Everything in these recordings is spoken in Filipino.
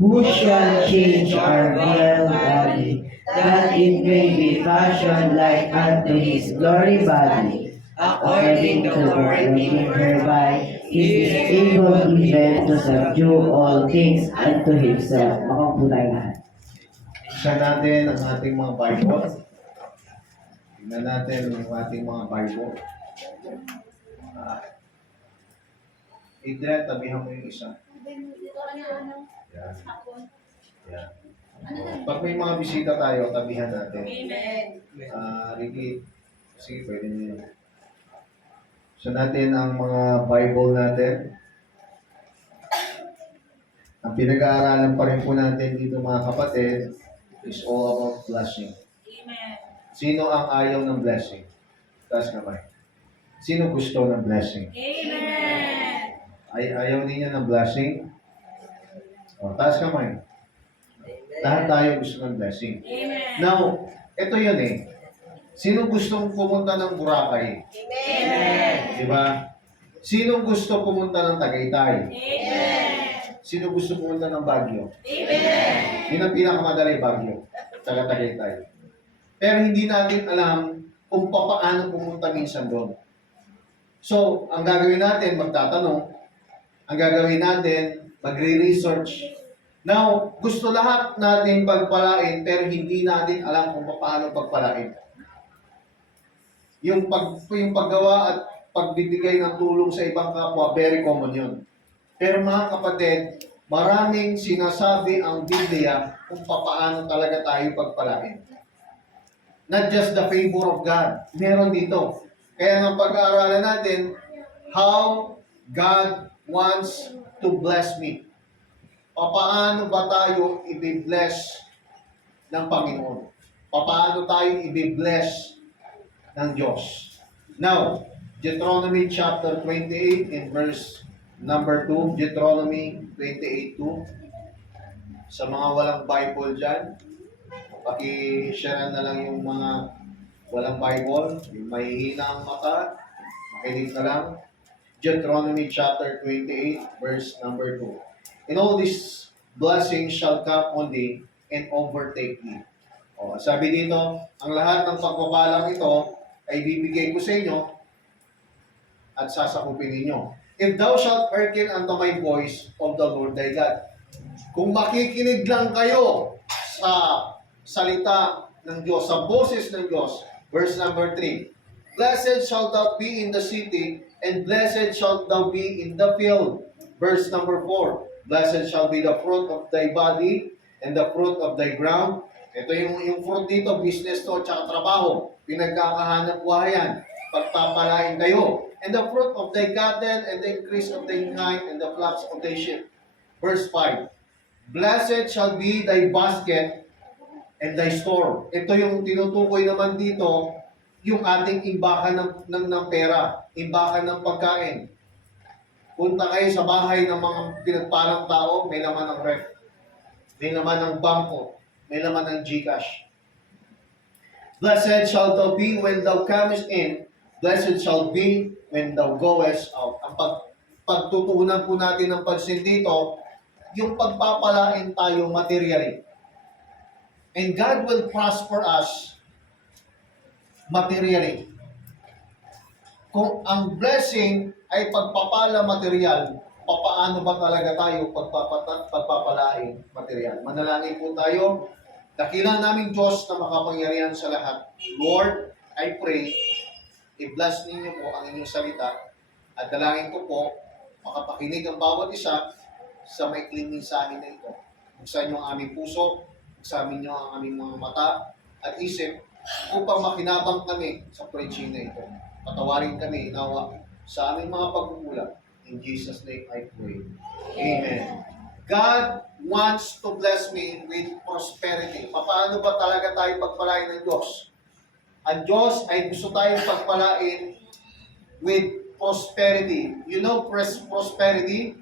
Who shall change our vile body, that it may be fashioned like unto his glory body, according to the working whereby he is able even to subdue all things unto himself. Makaupo tayo lahat. Siya natin ang ating mga Bible. Tingnan natin ang ating mga Bible. Idre, tabihan mo yung isa. Yan. Yan. Pag may mga bisita tayo, tabihan natin. Amen. Ricky, sige, pwede nyo. Siya natin ang mga Bible natin. Ang pinag-aaralan pa rin po natin dito mga kapatid is all about blessing. Amen. Sino ang ayaw ng blessing? Taas kamay. Sino gusto ng blessing? Amen. Ayaw niya ng blessing? O, taas kamay. Lahat tayo gusto ng blessing. Amen. Now, ito yun eh. Sino gustong pumunta ng Boracay? Amen. Di ba? Sino gusto pumunta ng Tagaytay? Amen. Sino gusto pumunta ng Baguio? Amen. Yun ang pinakamadali, Baguio. Taga Tagaytay. Pero hindi natin alam kung paano pumunta minsan doon. So, ang gagawin natin, magtatanong. Ang gagawin natin, magre-research. Now, gusto lahat natin pagpalain, pero hindi natin alam kung paano pagpalain. Yung paggawa at pagbibigay ng tulong sa ibang kapwa, very common yun. Pero mga kapatid, maraming sinasabi ang Biblia kung paano talaga tayo pagpalain. Not just the favor of God. Meron dito. Kaya nga pag-aaralan natin, how God wants to bless me. Paano ba tayo i-bless ng Panginoon? Paano tayo i-bless ng Diyos? Now, Deuteronomy chapter 28 in verse number 2. Deuteronomy 28:2. Sa mga walang Bible dyan, paki-share na lang yung mga walang Bible, yung mahihina ang mata, makinig na lang. Deuteronomy chapter 28 verse number 2. And all these blessings shall come on thee and overtake thee. O, sabi dito, ang lahat ng pagpapalang ito ay bibigay ko sa inyo at sasakupin ninyo. If thou shalt hearken unto my voice of the Lord thy God. Kung makikinig lang kayo sa salita ng Diyos, sa boses ng Diyos. Verse number 3. Blessed shalt thou be in the city, and blessed shalt thou be in the field. Verse number 4. Blessed shall be the fruit of thy body, and the fruit of thy ground. Ito yung fruit dito, business to, tsaka trabaho. Pinagkakahanap buhayan. Pagpapalain kayo. And the fruit of thy cattle, and the increase of thy kind, and the flocks of thy sheep. Verse 5. Blessed shall be thy basket and thy store. Ito yung tinutukoy naman dito, yung ating imbakan ng pera, imbakan ng pagkain. Punta kayo sa bahay ng mga pinagpalang tao, may laman ng ref, may laman ng bangko, may laman ng GCash. Blessed shall thou be when thou comest in, blessed shall be when thou goest out. Ang pagtutuunan po natin ng pansin dito, yung pagpapalain tayo materially. And God will prosper us materially. Kung ang blessing ay pagpapala material, paano ba talaga tayo pagpapalain material? Manalangin po tayo. Dakilang naming Diyos na makapangyarihan sa lahat. Lord, I pray, i-bless ninyo po ang inyong salita at dalangin ko po, makapakinig ang bawat isa sa maikling mensahe na ito. Buksan niyo ang aming puso, buksan niyo ang aming mga mata at isip upang makinabang kami sa preaching na ito. Patawarin kami, inawa, sa aming mga pagkukulang. In Jesus' name I pray. Amen. God wants to bless me with prosperity. Paano ba talaga tayo pagpalain ng Diyos? Ang Diyos ay gusto tayong pagpalain with prosperity. You know prosperity?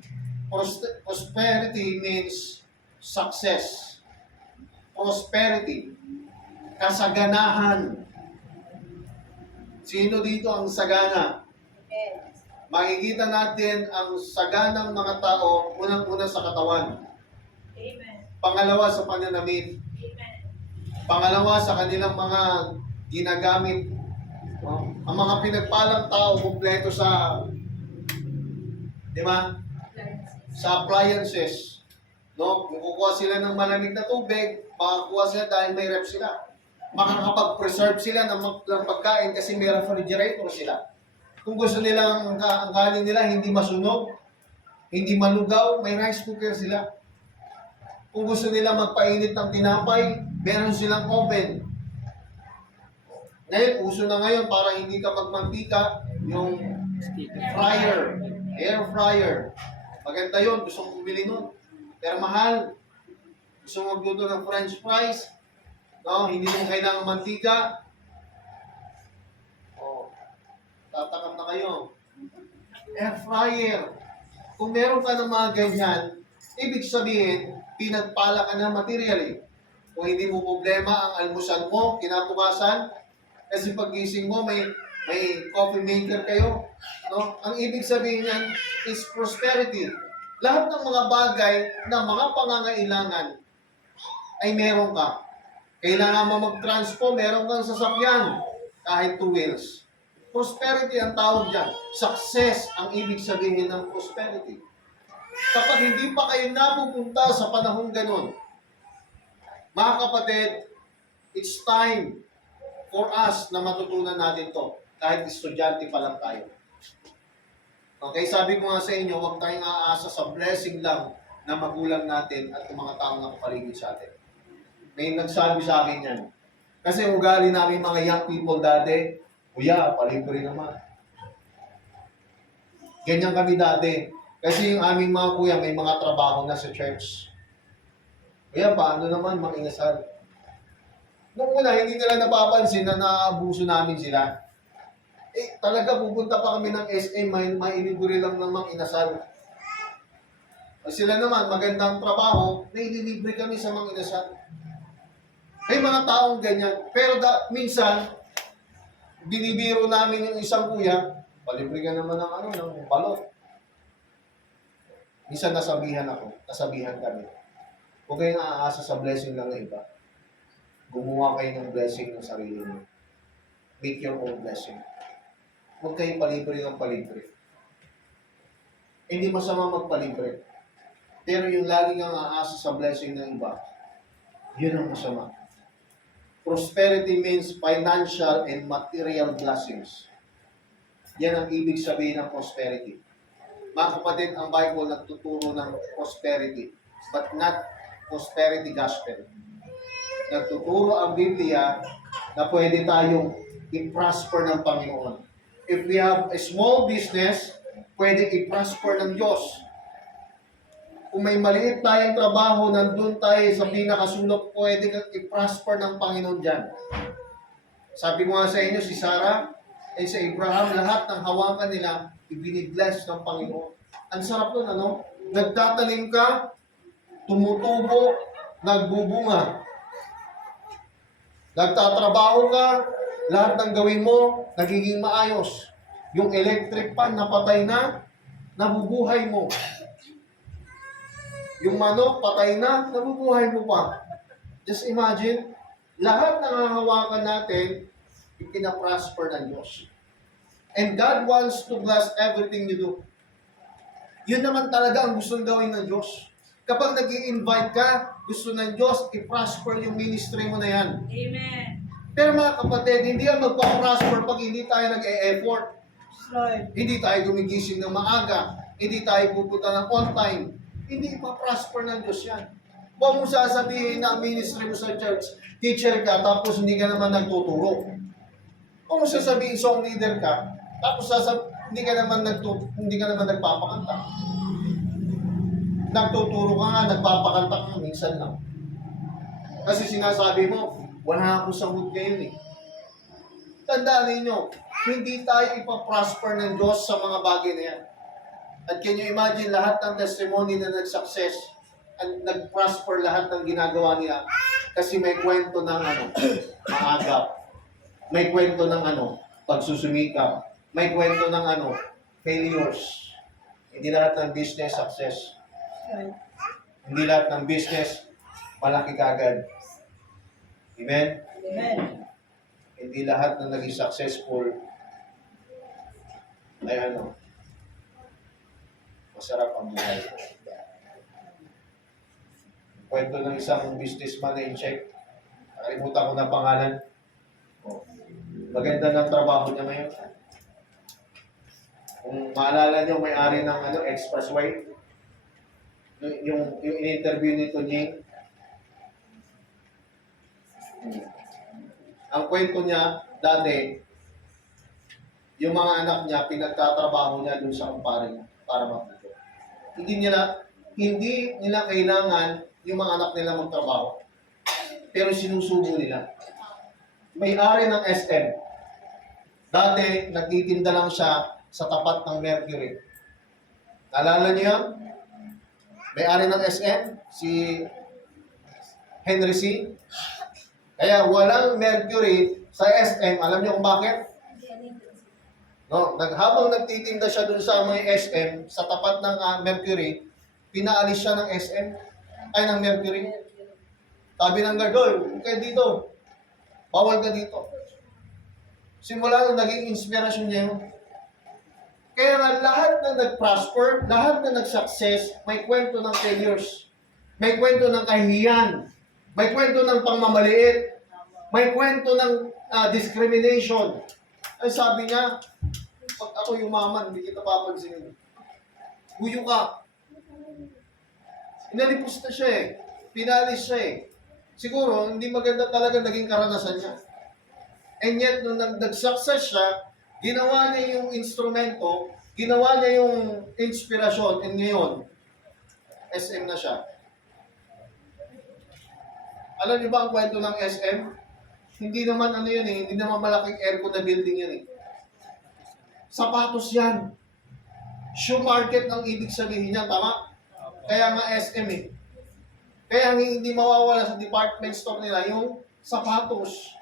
Prosperity means success. Prosperity. Kasaganahan. Sino dito ang sagana? Makikita natin ang saganang mga tao unang-una sa katawan. Amen. Pangalawa, sa pananamit. Amen. Pangalawa, sa kanilang mga ginagamit. No? Ang mga pinagpalang tao, kumpleto sa, di ba? Sa appliances. No? Kung kukuha sila ng malamig na tubig, makakuha sila dahil may ref sila. Makakapag-preserve sila ng pagkain kasi may refrigerator sila. Kung gusto nila ang kanin nila hindi masunog, hindi malugaw, may rice cooker sila. Kung gusto nila magpainit ng tinapay, meron silang oven. Ngayon, uso na ngayon para hindi ka magmantika, yung fryer, air fryer. Maganda yun, gusto kong bumili nun. Pero mahal. Gusto mong magluto ng french fries, no? Hindi mo kailangan mantika. Oh, tatakam na kayo. Air fryer. Kung meron ka ng mga ganyan, ibig sabihin, pinagpala ka ng material eh. Kung hindi mo problema ang almusal mo, kinabukasan, kasi paggising mo, may coffee maker kayo. No? Ang ibig sabihin niyan is prosperity. Lahat ng mga bagay na mga pangangailangan ay meron ka. Kailangan mo mag-transpo, meron kang sasakyan. Kahit 2 wheels. Prosperity ang tawag dyan. Success ang ibig sabihin ng prosperity. Kapag hindi pa kayo napupunta sa panahong ganun, mga kapatid, it's time for us na matutunan natin to. Kahit estudyante pa lang tayo. Okay, sabi ko nga sa inyo, huwag tayong aasa sa blessing lang na magulang natin at ng mga taong nakapaligid sa atin. May nagsabi sa akin yan. Kasi ugali namin mga young people dati, kuya, palibre naman. Ganyan kami dati. Kasi yung aming mga kuya, may mga trabaho na sa church. Kuya, paano naman mangingasal? Nung una, hindi nila napapansin na naabuso namin sila. Eh, talaga pupunta pa kami ng SM, mainiburi lang ng mga inasal. Sila naman, magandang trabaho, naililibre kami sa mga inasal. May mga taong ganyan. Pero minsan, binibiro namin yung isang kuya, palibre ka naman ng balot. Minsan nasabihan kami. Huwag kayong aasa sa blessing lang ng iba. Gumawa kayo ng blessing ng sarili niyo. Make your own blessing. Huwag kayong palibre ng palibre. Hindi masama magpalibre. Pero yung lagi kang aasa sa blessing ng iba, yun ang masama. Prosperity means financial and material blessings. Yan ang ibig sabihin ng prosperity. Mga kapatid, ang Bible nagtuturo ng prosperity, but not prosperity gospel. Nagtuturo ang Biblia na pwede tayong i-prosper ng Panginoon. If we have a small business, pwede i-prosper ng Diyos. Kung may maliit tayong trabaho, nandun tayo sa pinakasulok, pwede kang i-prosper ng Panginoon dyan. Sabi ko nga sa inyo, si Sarah ay sa Abraham, lahat ng hawakan nila, ibinibless ng Panginoon. Ang sarap nun, ano? Nagtatanim ka, tumutubo, nagbubunga. Nagtatrabaho ka, lahat ng gawin mo, nagiging maayos. Yung electric pan, napatay na, nabubuhay mo. Yung manok, patay na, nabubuhay mo pa. Just imagine, lahat ng hahawakan natin, ipinaprosper ng Diyos. And God wants to bless everything you do. Yun naman talaga ang gustong gawin ng Diyos. Kapag nag-i-invite ka, gusto ng Diyos, i-prosper yung ministry mo na yan. Amen. Pero mga kapatid, hindi yan magpa-prosper pag hindi tayo nag-e-effort. Hindi tayo gumigising ng maaga. Hindi tayo pupunta ng on time. Hindi pa-prosper ng Diyos yan. Huwag mo sasabihin na ang ministry mo sa church, teacher ka, tapos hindi ka naman nagtuturo. Huwag mo sasabihin song leader ka, tapos hindi ka naman nagpapakanta. Nagtuturo ka nga, nagpapakanta ka, minsan lang. Kasi sinasabi mo, wala akong sagot ngayon eh. Tandaan ninyo, hindi tayo ipaprosper ng Diyos sa mga bagay na yan. At can you imagine lahat ng testimony na nag-success at nag-prosper lahat ng ginagawa nila kasi may kwento ng maagap. May kwento ng pagsusumikap. May kwento ng failures. Hindi lahat ng business success. Hindi lahat ng business malaki kagad. Amen? Amen. Hindi lahat na naging successful ay masarap ang buhay. Kwento ng isang businessman na in-check. Nakalimutan ko na pangalan. Oh. Maganda ng trabaho niya ngayon. Kung maalala niyo, may-ari ng Expressway. Yung in-interview ni Tunying. Ang kwento niya, dati, yung mga anak niya, pinagtatrabaho niya dun sa kumpare niya para magputo. Hindi nila kailangan yung mga anak nila magtrabaho. Pero sinusubo nila. May-ari ng SM. Dati, nagtitinda lang siya sa tapat ng Mercury. Naalala niyo yan? May-ari ng SM, si Henry C. Kaya walang Mercury sa SM. Alam niyo kung bakit? No, habang nagtitinda siya dun sa may SM, sa tapat ng Mercury, pinaalis siya ng SM, ay ng Mercury. Sabi ng guard, "Oy, huwag kayo dito. Bawal ka dito." Simula nung naging inspirasyon niya yun. Kaya nga lahat na nag-prosper, lahat na nag-success, may kwento ng failures. May kwento ng kahihiyan. May kwento ng pangmamaliit. May kwento ng discrimination. Ay sabi niya, pag ako yumaman, hindi kita papansinin. Huyo ka. Inalipos na siya eh. Pinalis siya eh. Siguro, hindi maganda talaga naging karanasan niya. And yet, nung nag-success siya, ginawa niya yung instrumento, ginawa niya yung inspirasyon, and ngayon, SM na siya. Alam niyo ba ang kwento ng SM? Hindi naman yan eh, hindi naman malaking aircon na building yan eh. Sapatos yan. Shoe market ang ibig sabihin niya, tama? Kaya nga SM eh. Kaya hindi mawawala sa department store nila yung sapatos.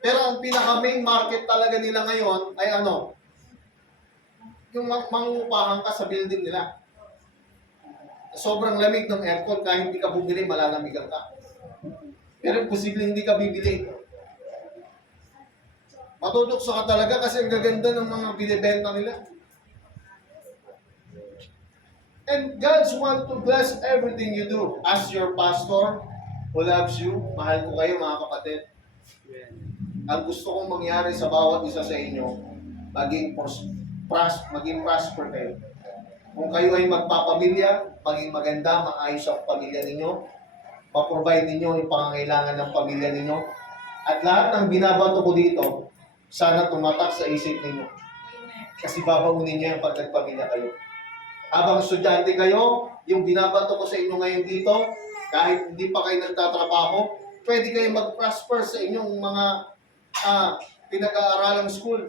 Pero ang pinaka-main market talaga nila ngayon ay yung mangupahan ka sa building nila. Sobrang lamig ng aircon, kahit hindi ka bumili, malalamigan ka. Pero posible hindi ka bibili. Matutokso ka talaga kasi ang gaganda ng mga binibenta nila. And God's want to bless everything you do. As your pastor who loves you, mahal ko kayo mga kapatid. Ang gusto kong mangyari sa bawat isa sa inyo, maging prosper kayo. Kung kayo ay magpapamilya, maging maganda, maayos ang pamilya ninyo, ma-provide ninyo yung pangangailangan ng pamilya ninyo, at lahat ng binabato ko dito, sana tumatak sa isip ninyo. Kasi babaunin niyo yung pag nagpamilya kayo. Habang estudyante kayo, yung binabato ko sa inyo ngayon dito, kahit hindi pa kayo nagtatrabaho, pwede kayo mag-prosper sa inyong mga pinag-aaralang school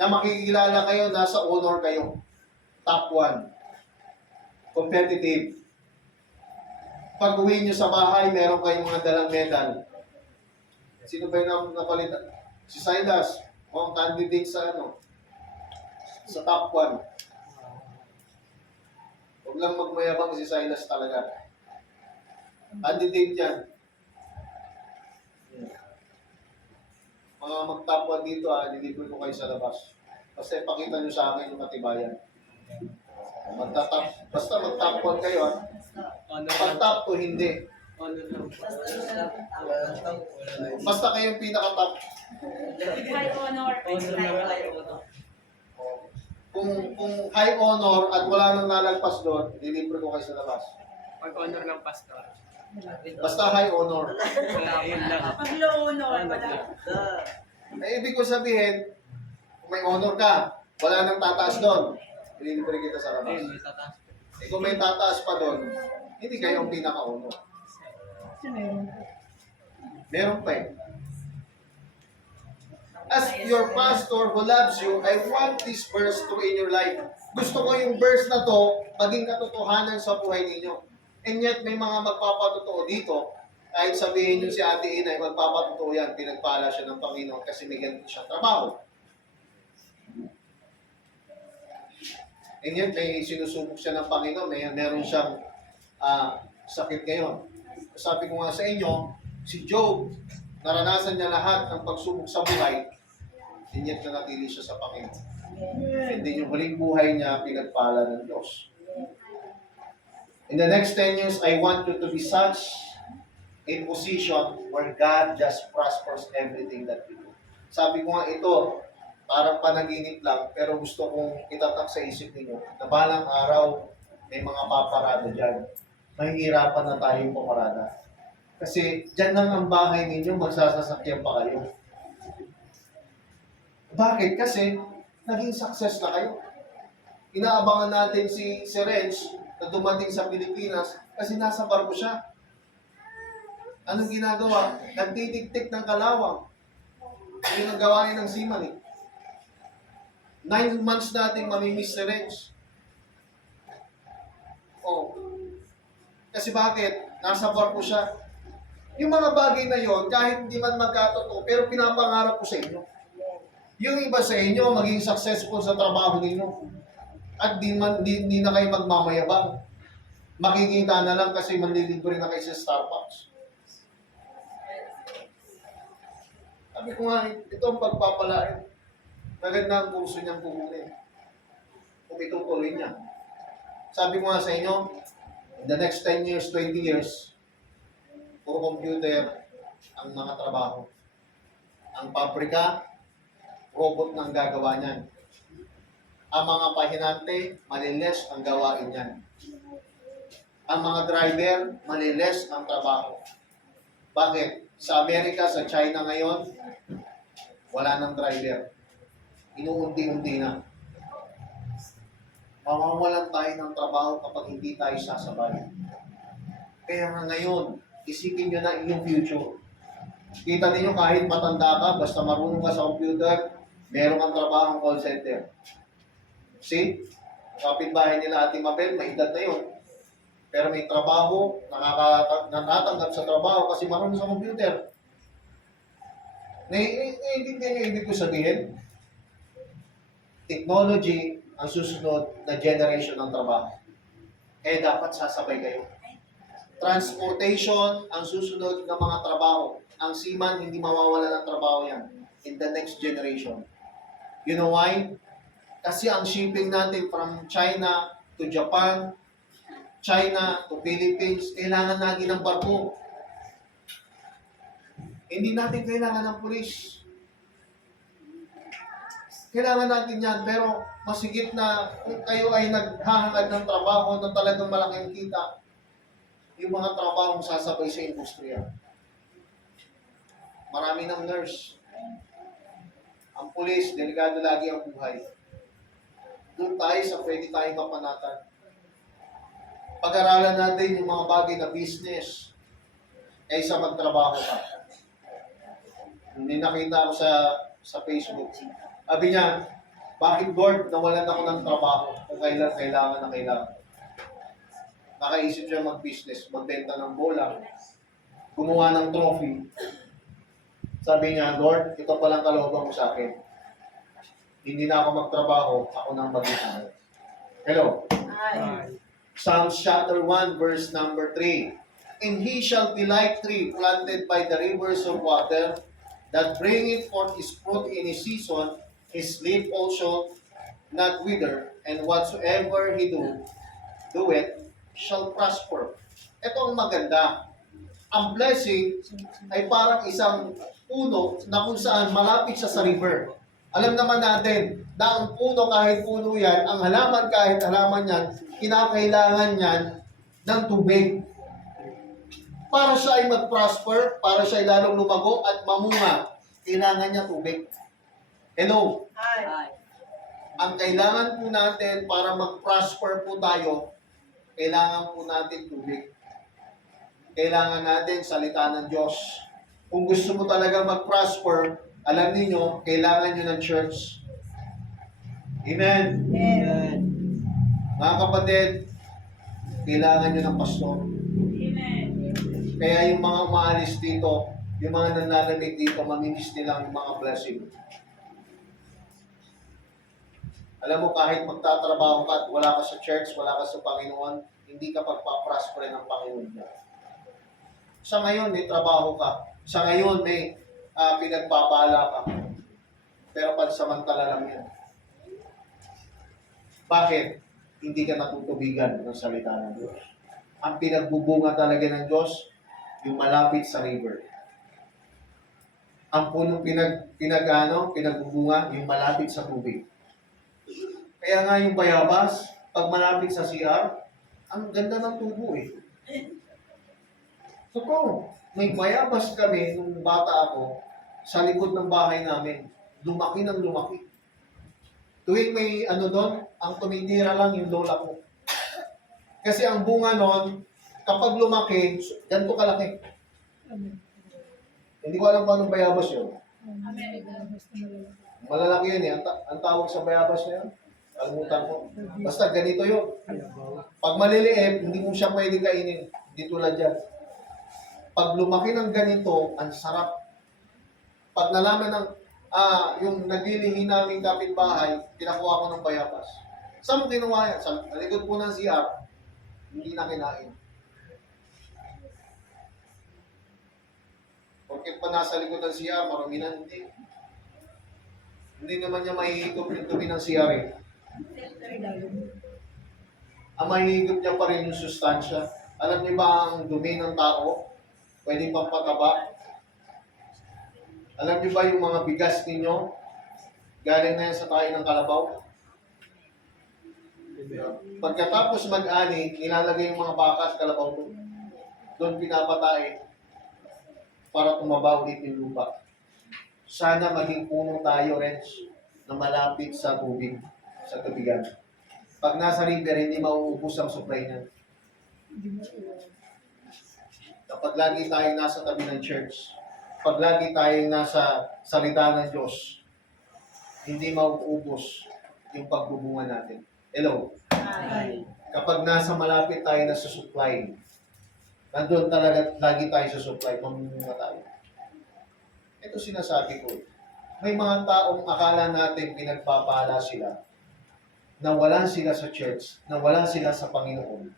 na makikilala kayo, nasa honor kayo. Top 1. Competitive. Pag uwi nyo sa bahay, meron kayong mga dalang medal. Sino ba yung napalitan? Si Silas, ang candidate sa sa top 1. Huwag lang magmayabang si Silas talaga. Candidate yan. Mga mag-top 1 dito, nilipin ko kayo sa labas. Basta ipakita nyo sa akin yung katibayan. Basta mag-top 1 kayo, Pag top 2, hindi. Basta kayong pinaka-top. High honor. Kung high honor at wala nang nalagpas doon, nilibre ko kayo sa labas. Pag-honor ng pastor. Basta high honor. Yun lang. Pag low honor, wala. Ay, ibig ko sabihin, kung may honor ka, wala nang tataas doon, nilibre kita sa labas. Ayun, may tataas. Kung may tataas pa doon, hindi kayo ang pinaka-honor. Meron pa eh. As your pastor who loves you, I want this verse to in your life. Gusto ko yung verse na to maging katotohanan sa buhay ninyo. And yet, may mga magpapatotoo dito. Kahit sabihin nyo si Ate Inay, magpapatotoo yan, pinagpala siya ng Panginoon kasi may ganito siyang trabaho. And yet, may sinusubok siya ng Panginoon, meron siyang sakit ngayon. Sabi ko nga sa inyo, si Job, naranasan niya lahat ng pagsubok sa buhay, and yet nanatili siya sa Panginoon. And then yung huling buhay niya, pinagpala ng Diyos. In the next 10 years, I want you to be such a position where God just prospers everything that you do. Sabi ko nga ito, parang panaginip lang, pero gusto kong itatak sa isip ninyo na balang araw may mga paparada dyan. Mahihirapan na tayong pumarada. Kasi dyan lang ang bahay ninyo, magsasasakyan pa kayo. Bakit? Kasi naging success na kayo. Inaabangan natin si Renz na dumating sa Pilipinas kasi nasa barko siya. Anong ginagawa? Nagtitik-tik ng kalawang. Yung ang gawain ng seaman eh. 9 months natin mamimiss si Renz. Oh. Kasi bakit? Nasa barko siya. Yung mga bagay na yon, kahit hindi man magkatotoo, pero pinapangarap ko sa inyo. Yung iba sa inyo, maging successful sa trabaho ninyo. At di na kayo magmamayabang. Makikita na lang kasi manlilibre na kayo sa Starbucks. Sabi ko nga, ito ang pagpapalain. Maganda ang kurso niyang puhunin. Kung itutuloy niya. Sabi ko nga sa inyo, in the next 10 years, 20 years, puro computer ang mga trabaho. Ang pabrika, robot na ang gagawa niyan. Ang mga pahinante, maliles ang gawain niyan. Ang mga driver, maliles ang trabaho. Bakit? Sa Amerika, sa China ngayon, wala nang driver. Inuunti-unti na. Mawawalan tayo ng trabaho kapag hindi tayo sasabay. Kaya nga ngayon, isipin nyo na inyong future. Kita niyo kahit matanda ka, basta marunong ka sa computer, meron kang trabaho ng call center. See? Kapitbahay nila Ate Mabel, may edad na yun. Pero may trabaho, natatanggap sa trabaho kasi marunong sa computer. Naiintindihan niyo ibig ko sabihin? Technology ang susunod na generation ng trabaho. Kaya dapat sasabay kayo. Transportation ang susunod na mga trabaho. Ang seaman, hindi mawawala ng trabaho yan in the next generation. You know why? Kasi ang shipping natin from China to Japan, China to Philippines, kailangan natin ng barko. Hindi natin kailangan ng pulis. Kailangan natin yan, pero masigit na kung kayo ay naghahangad ng trabaho na talagang malaking kita, yung mga trabaho sasabay sa industriya. Marami ng nurse. Ang pulis, delikado lagi ang buhay. Doon tayo sa pwede tayong mapanatan. Pag-aralan natin yung mga bagay na business kaysa magtrabaho ka. Hindi nakita ko sa Facebook. Sabi niya, bakit Lord, nawalan ako ng trabaho kung kailangan na kailangan. Nakaisip siya mag-business, magbenta ng bola, gumawa ng trophy. Sabi niya, Lord, ito palang kalooban mo sa akin. Hindi na ako magtrabaho, ako nang mag-aaral. Hello? Ay. Psalms chapter 1, verse number 3. And he shall be like tree planted by the rivers of water, that bringeth forth his fruit in his season, his leaf also not wither, and whatsoever he do it, shall prosper. Ito ang maganda. Ang blessing ay parang isang puno na kung saan malapit siya sa river. Alam naman natin na ang puno kahit puno yan, ang halaman kahit halaman yan, kinakailangan yan ng tubig. Para siya ay mag-prosper, para siya ay lalong lumago at mamunga, kailangan niya tubig. Hello? Ay. Ang kailangan po natin para mag-prosper po tayo, kailangan po natin tubig. Kailangan natin salita ng Diyos. Kung gusto mo talaga mag-prosper, alam niyo, kailangan nyo ng church. Amen. Amen. Mga kapatid, kailangan nyo ng pastor. Amen. Kaya yung mga umaalis dito, yung mga nanlalamig dito, maminis nilang yung mga blessing. Alam mo, kahit magtatrabaho ka at wala ka sa church, wala ka sa Panginoon, hindi ka pagpaprosper ng Panginoon niya. Sa ngayon, may trabaho ka. Sa ngayon, may pinagpapala ka. Pero pansamantala lang yan. Bakit? Hindi ka natutubigan ng salita ng Diyos. Ang pinagbubunga talaga ng Diyos, yung malapit sa river. Ang punong pinagbubunga, yung malapit sa tubig. Kaya nga yung bayabas, pag malapit sa CR, ang ganda ng tubo eh. Totoo, may bayabas kami nung bata ako sa likod ng bahay namin. Lumaki ng lumaki. Tuwing may doon, ang tumitira lang yung lola ko. Kasi ang bunga noon, kapag lumaki, ganito kalaki. Hindi ko alam paano bayabas yun. Malalaki yun eh. Ang tawag sa bayabas na yun, kalimutan ko. Basta ganito yun. Pag maliliit, hindi mo siya pwede kainin. Hindi tulad yan. Pag lumaki ng ganito, ang sarap. Pag nalaman ng yung naglilihi naming kapitbahay, pinakuha ko ng bayabas. Saan mo ginawa yan? Sa likod po ng CR, hindi na kinain. Porket pa nasa likod ng CR, marami na hindi. Hindi naman niya mahihigop yung dumi ng CR eh. Ang mahihigop niya pa rin yung sustansya. Alam niyo ba ang dumi ng tao? Pwede pang pataba. Alam niyo ba yung mga bigas ninyo? Galing na yan sa tayo ng kalabaw. Pagkatapos mag-ani, nilalagay yung mga baka sa kalabaw doon. Doon pinapatay para tumabaw ulit yung lupa. Sana maging puno tayo, Renz, na malapit sa tubig, sa tubigan. Pag nasa river, hindi mauubos ang supply niya. Kapag lagi tayo nasa tabi ng church, pag lagi tayo nasa salita ng Diyos, hindi mauubos yung pagbubunga natin. Hello? Kapag nasa malapit tayo na sa supply, nandun talaga lagi tayo sa supply, mamumunga tayo. Ito sinasabi ko. May mga taong akala natin pinagpapala sila, nawalan sila sa church, nawalan sila sa Panginoon.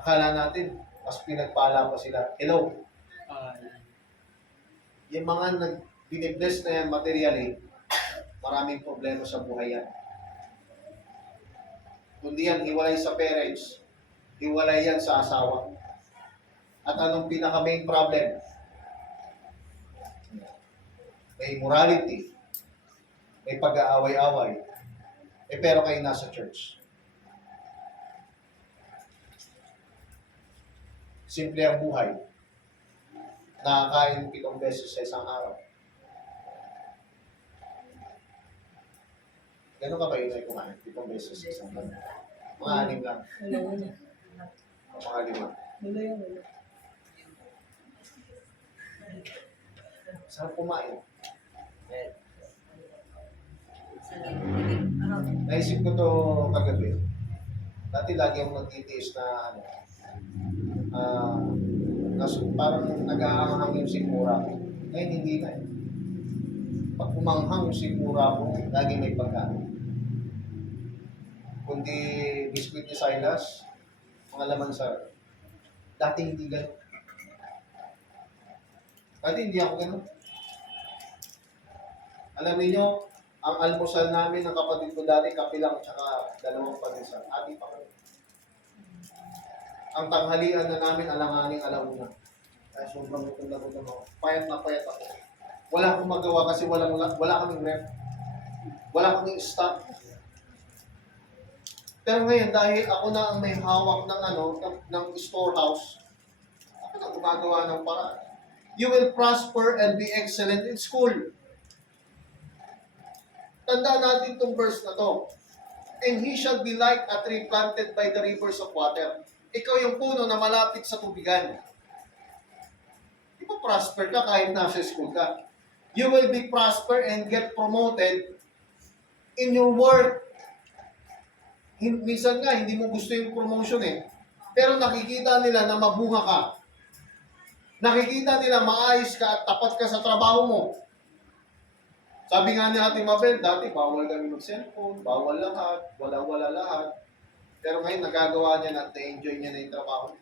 Akala natin, mas pinagpala pa sila. Hello? Yung mga binibless na yan materially, maraming problema sa buhay yan. Kundi yan, hiwalay sa parents, hiwalay yan sa asawa. At anong pinaka-main problem? May morality, may pag-aaway-away, pero kayo nasa church. Simple ang buhay. Nakakain 7 beses sa isang araw. Gano'n ka ba yun ay kumain? 7 beses sa isang araw. Mga 6 lang. O mga 5. Sarap kumain. Naisip ko to kagabi. Dati lagi akong nagtitiis na parang nag-aanghang yung sikmura ko. Ngayon hindi na eh. Pag umanghang yung sikmura ko, lagi may pagkain. Kundi biskuit ni Silas, mga laman sa... Dati hindi gano'n. Dati hindi ako gano'n. Alam niyo, ang almusal namin ng kapatid ko dati, kape lang, tsaka 2 pandesal. Ati pa ko. Ang tanghalian na namin, alanganing alauna. Kaya sobrang gutom ako. Payat na payat ako. Wala akong magawa kasi wala kaming ref. Wala kaming stock. Pero ngayon, dahil ako na ang may hawak ng storehouse, ako na gumagawa ng paraan. You will prosper and be excellent in school. Tandaan natin itong verse na to. And he shall be like a tree planted by the rivers of water. Ikaw yung puno na malapit sa tubigan. Di ba prosper ka kahit nasa school ka? You will be prosper and get promoted in your work. Minsan nga, hindi mo gusto yung promotion eh. Pero nakikita nila na mabunga ka. Nakikita nila maayos ka at tapat ka sa trabaho mo. Sabi nga ni Ate Mabel, dati bawal kami mag-cellphone, bawal lahat, wala lahat. Pero ngayon, nagagawa niya na at na-enjoy niya na yung trabaho.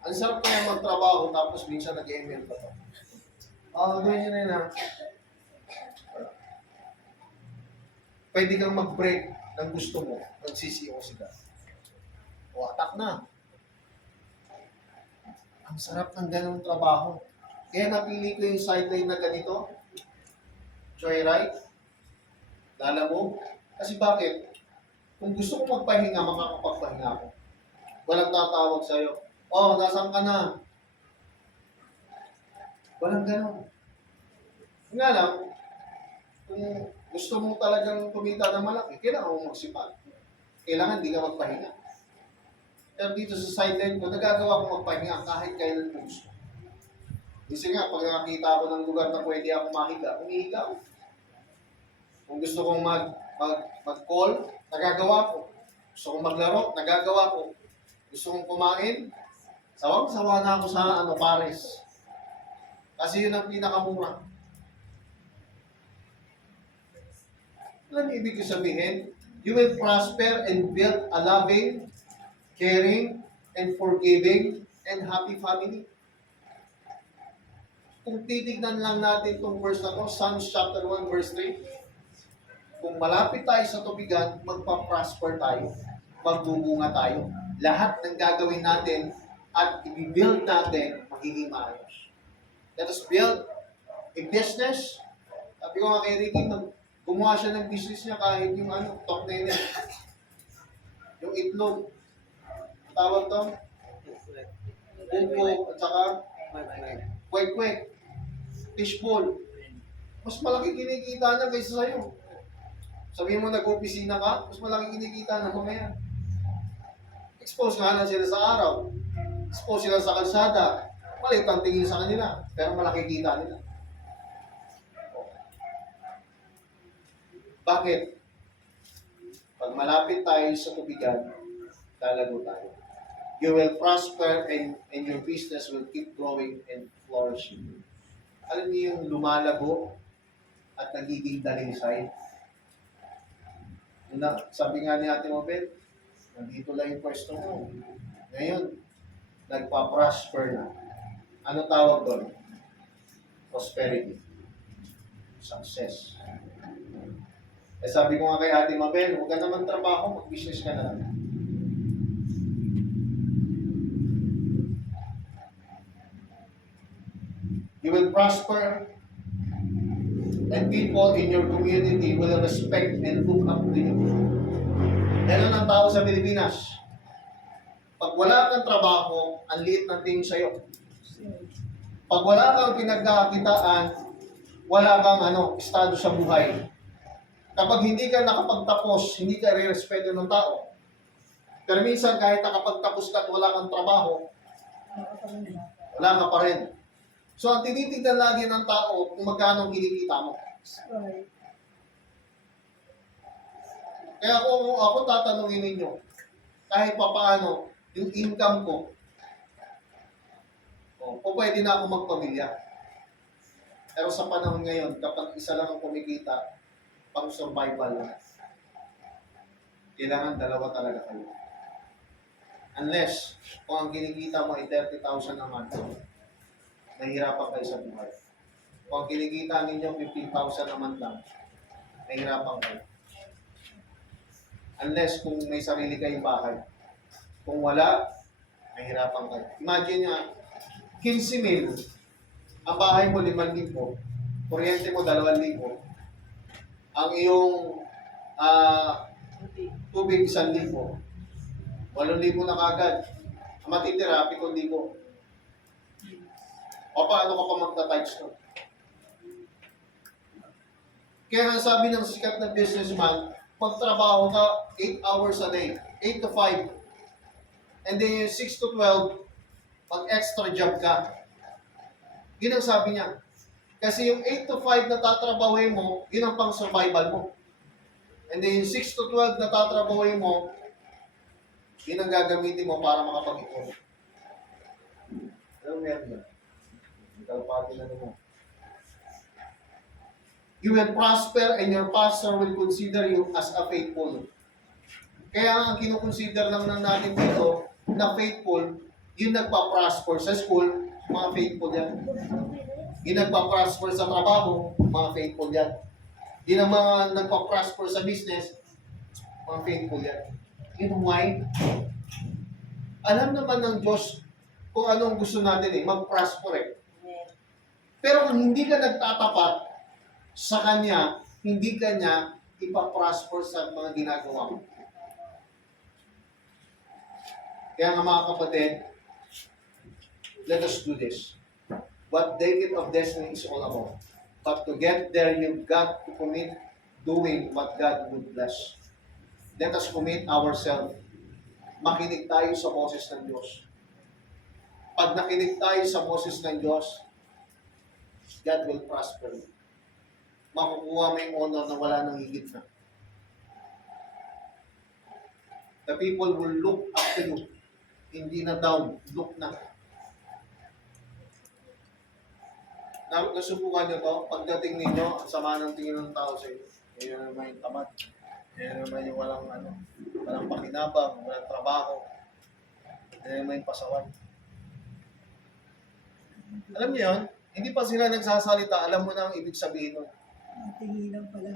Ang sarap kaya magtrabaho tapos minsan nag-email pa to. Gawin niyo na yun ha. Pwede kang mag-break ng gusto mo. Magsisiyosi ka. O atak na. Ang sarap ng ganong trabaho. Kaya napili ko yung sideline na ganito. Joyride. Lala mo. Kasi bakit? Kung gusto ko magpahinga, makakapagpahinga ako. Walang tatawag sa'yo. Oh, nasaan ka na? Walang ganon. Nga lang, kung gusto mo talagang kumita ng malaki, kailangan mo magsipag. Kailangan di ka magpahinga. Pero dito sa sideline ko, nagagawa ko magpahinga kahit kailan ko gusto. Kasi nga, pag nakakita ko ng lugar na pwede ako mahiga, umihiga ako. Kung gusto kong mag-call, nagagawa ko. Gusto kong maglaro, nagagawa ko. Gusto kong kumain, sawang-sawa na ako sa Pares. Kasi yun ang pinakamura. Ano ibig ko sabihin? You will prosper and build a loving, caring, and forgiving, and happy family. Kung titignan lang natin itong verse na to, Psalms chapter 1, verse 3, kung malapit tayo sa tubigan, magpa-prosper tayo, magbubunga tayo. Lahat ng gagawin natin at i-build natin, magiging maayos. Let us build a business. Sabi ko nga kay Ricky, gumawa siya ng business niya kahit yung top na yun. Yung itlog. Tawag to? Buko at saka kwek-kwek. Fishball. Mas malaki kinikita niya kaysa sa'yo. Sabihin mo nag-opisina ka, mas malaki kinikita na mamaya. Expose nga lang sila sa araw. Expose sila sa kalsada. Malit ang tingin sa kanila, pero malaki kita nila. Bakit? Pag malapit tayo sa tubigan, lalago tayo. You will prosper and your business will keep growing and flourishing. Alam niyo yung lumalago at nagiging dalinsay? Sabi nga ni Ate Mabel, nandito lang yung pwesto mo. Ngayon, nagpa-prosper na. Ano tawag doon? Prosperity. Success. Sabi ko nga kay Ate Mabel, huwag ka naman trabaho, mag-business ka na lang. You will prosper and people in your community will respect and look up to you. Ganun ang tao sa Pilipinas. Pag wala kang trabaho, ang liit ng tingin sa'yo. Pag wala kang pinagkakakitaan, wala kang estado sa buhay. Kapag hindi ka nakapagtapos, hindi ka re-respeto ng tao. Pero minsan kahit nakapagtapos ka at wala kang trabaho, wala ka pa rin. So ang tinitignan lagi ng tao kung magkano ang kinikita mo. Kaya kung ako tatanungin ninyo, kahit papaano, yung income ko, pwede na ako magpamilya. Pero sa panahon ngayon, kapag isa lang ang kumikita, pang survival lang. Kailangan dalawa talaga kayo. Unless, kung ang kinikita mo ay 30,000 a month, nahihirapan kayo sa buhay. Kung ang kinikita ninyo 15,000 a month lang, nahihirapan kayo. Unless kung may sarili kayong bahay. Kung wala, nahihirapan kayo. Imagine nga, 15,000, ang bahay mo 5,000, kuryente mo 2,000, ang iyong tubig 1,000, 8,000 na kagad. Ang matitira, 7,000. O paano ka pa magta-types no? Kaya nga sabi ng sikat na businessman, magtrabaho ka 8 hours a day, 8 to 5. And then yung 6 to 12, mag-extra job ka. Yun ang sabi niya. Kasi yung 8 to 5 na tatrabahoy mo, yun ang pang survival mo. And then yung 6 to 12 na tatrabahoy mo, yun ang gagamitin mo para makapag-ipon. Pero meron yan. Kalpati na naman. You will prosper and your pastor will consider you as a faithful Kaya ang kinukonsider lang natin dito na faithful, yung nagpa-prosper sa school, mga faithful yan. Yung nagpa-prosper sa trabaho, mga faithful yan. Yung ang mga nagpa-prosper sa business, mga faithful yan. You know why? Alam naman ng Diyos kung anong gusto natin mag-prosper eh. Pero kung hindi ka nagtatapat sa Kanya, hindi ka niya ipaprosper sa mga ginagawa mo. Kaya nga mga kapatid, let us do this. What Decade of Destiny is all about. But to get there, you've got to commit doing what God would bless. Let us commit ourselves. Makinig tayo sa boses ng Diyos. Pag nakinig tayo sa boses ng Diyos, God will prosper you. Makukuha mo yung honor na wala nang higit na. The people will look up to you. Hindi na down, look na. Nasubukan nyo to, pagdating ninyo, ang sama ng tingin ng tao sa inyo. Yan naman yung tamad. Yan naman yung walang pakinabang, walang trabaho. Yan naman yung pasaway. Alam niyo yun? Hindi pa sila nagsasalita, alam mo na ang ibig sabihin nun. Tinginan pala.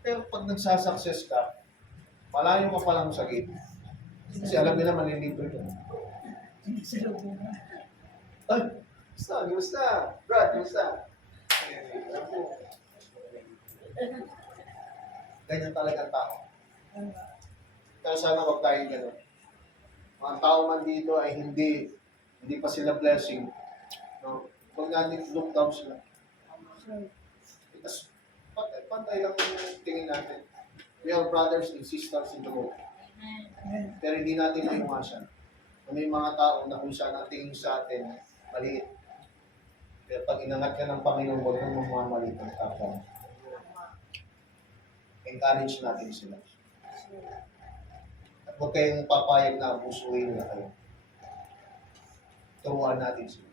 Pero pag nagsasucess ka, malayo ka palang sa gate. Kasi alam nila manilibre ka. Sinasalubungan. Ay, gusta? Brad, gusta? Ganyan talaga ang tao. Pero sana wag tayo gano'n. Mga tao man dito ay hindi pa sila blessing. No? Huwag natin look down sila. Tapos, pantay lang yung tingin natin. We are brothers and sisters in the Lord. Pero hindi natin maiwasan. May mga tao na kung saan ang tingin sa atin, maliit. Pero pag inangat ka ng Panginoon, huwag mong mamamalit ang kapwa. Encourage natin sila. At huwag kayong papayag na abusuhin na kayo. Turuan natin sila.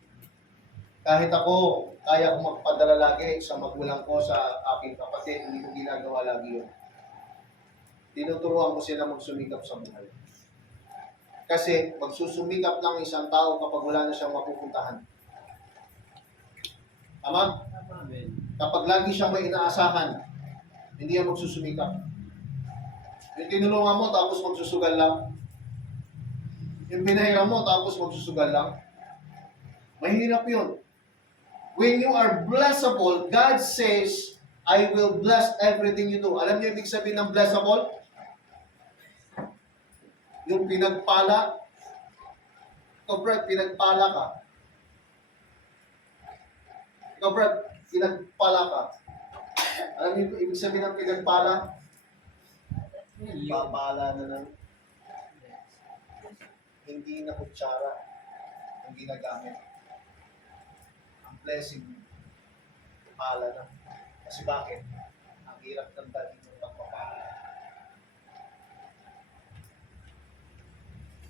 Kahit ako, kaya ko magpadala lagi sa magulang ko, sa aking kapatid, hindi ko ginagawa lagi yun. Tinuturuan ko sila magsumikap sa buhay. Kasi magsusumikap lang isang tao kapag wala na siyang mapupuntahan. Tama? Amen. Kapag lagi siyang may inaasahan, hindi yan magsusumikap. Yung tinulungan mo tapos magsusugal lang. Yung pinahiram mo tapos magsusugal lang. Mahirap yun. When you are blessable, God says, I will bless everything you do. Alam niyo ibig sabihin ng blessable? Yung pinagpala. Ikaw, Brad, pinagpala ka. Ikaw, Brad, pinagpala ka. Alam niyo ibig sabihin ng pinagpala? Papala na ng hindi na kutsara ang ginagamit. Ang blessing, pala na. Kasi bakit? Ang hirap ng dating ng pagpapala.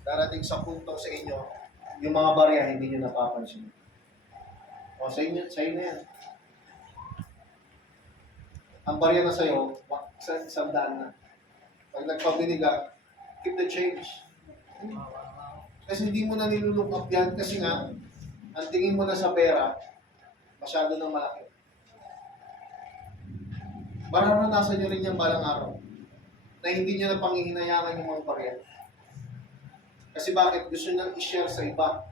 Darating sa punto sa inyo, yung mga barya hindi nyo napapansin. O sa inyo na yan. Ang barya na sa'yo, isang daan na. Pag nagpabili ka, keep the change. Kasi hindi mo na nilulook up yan kasi nga, ang tingin mo na sa pera, masyado nang malaki. Mararanasan nyo rin yan balang araw na hindi nyo na panghihinayangan yung mga barya. Kasi bakit? Gusto nyo i-share sa iba.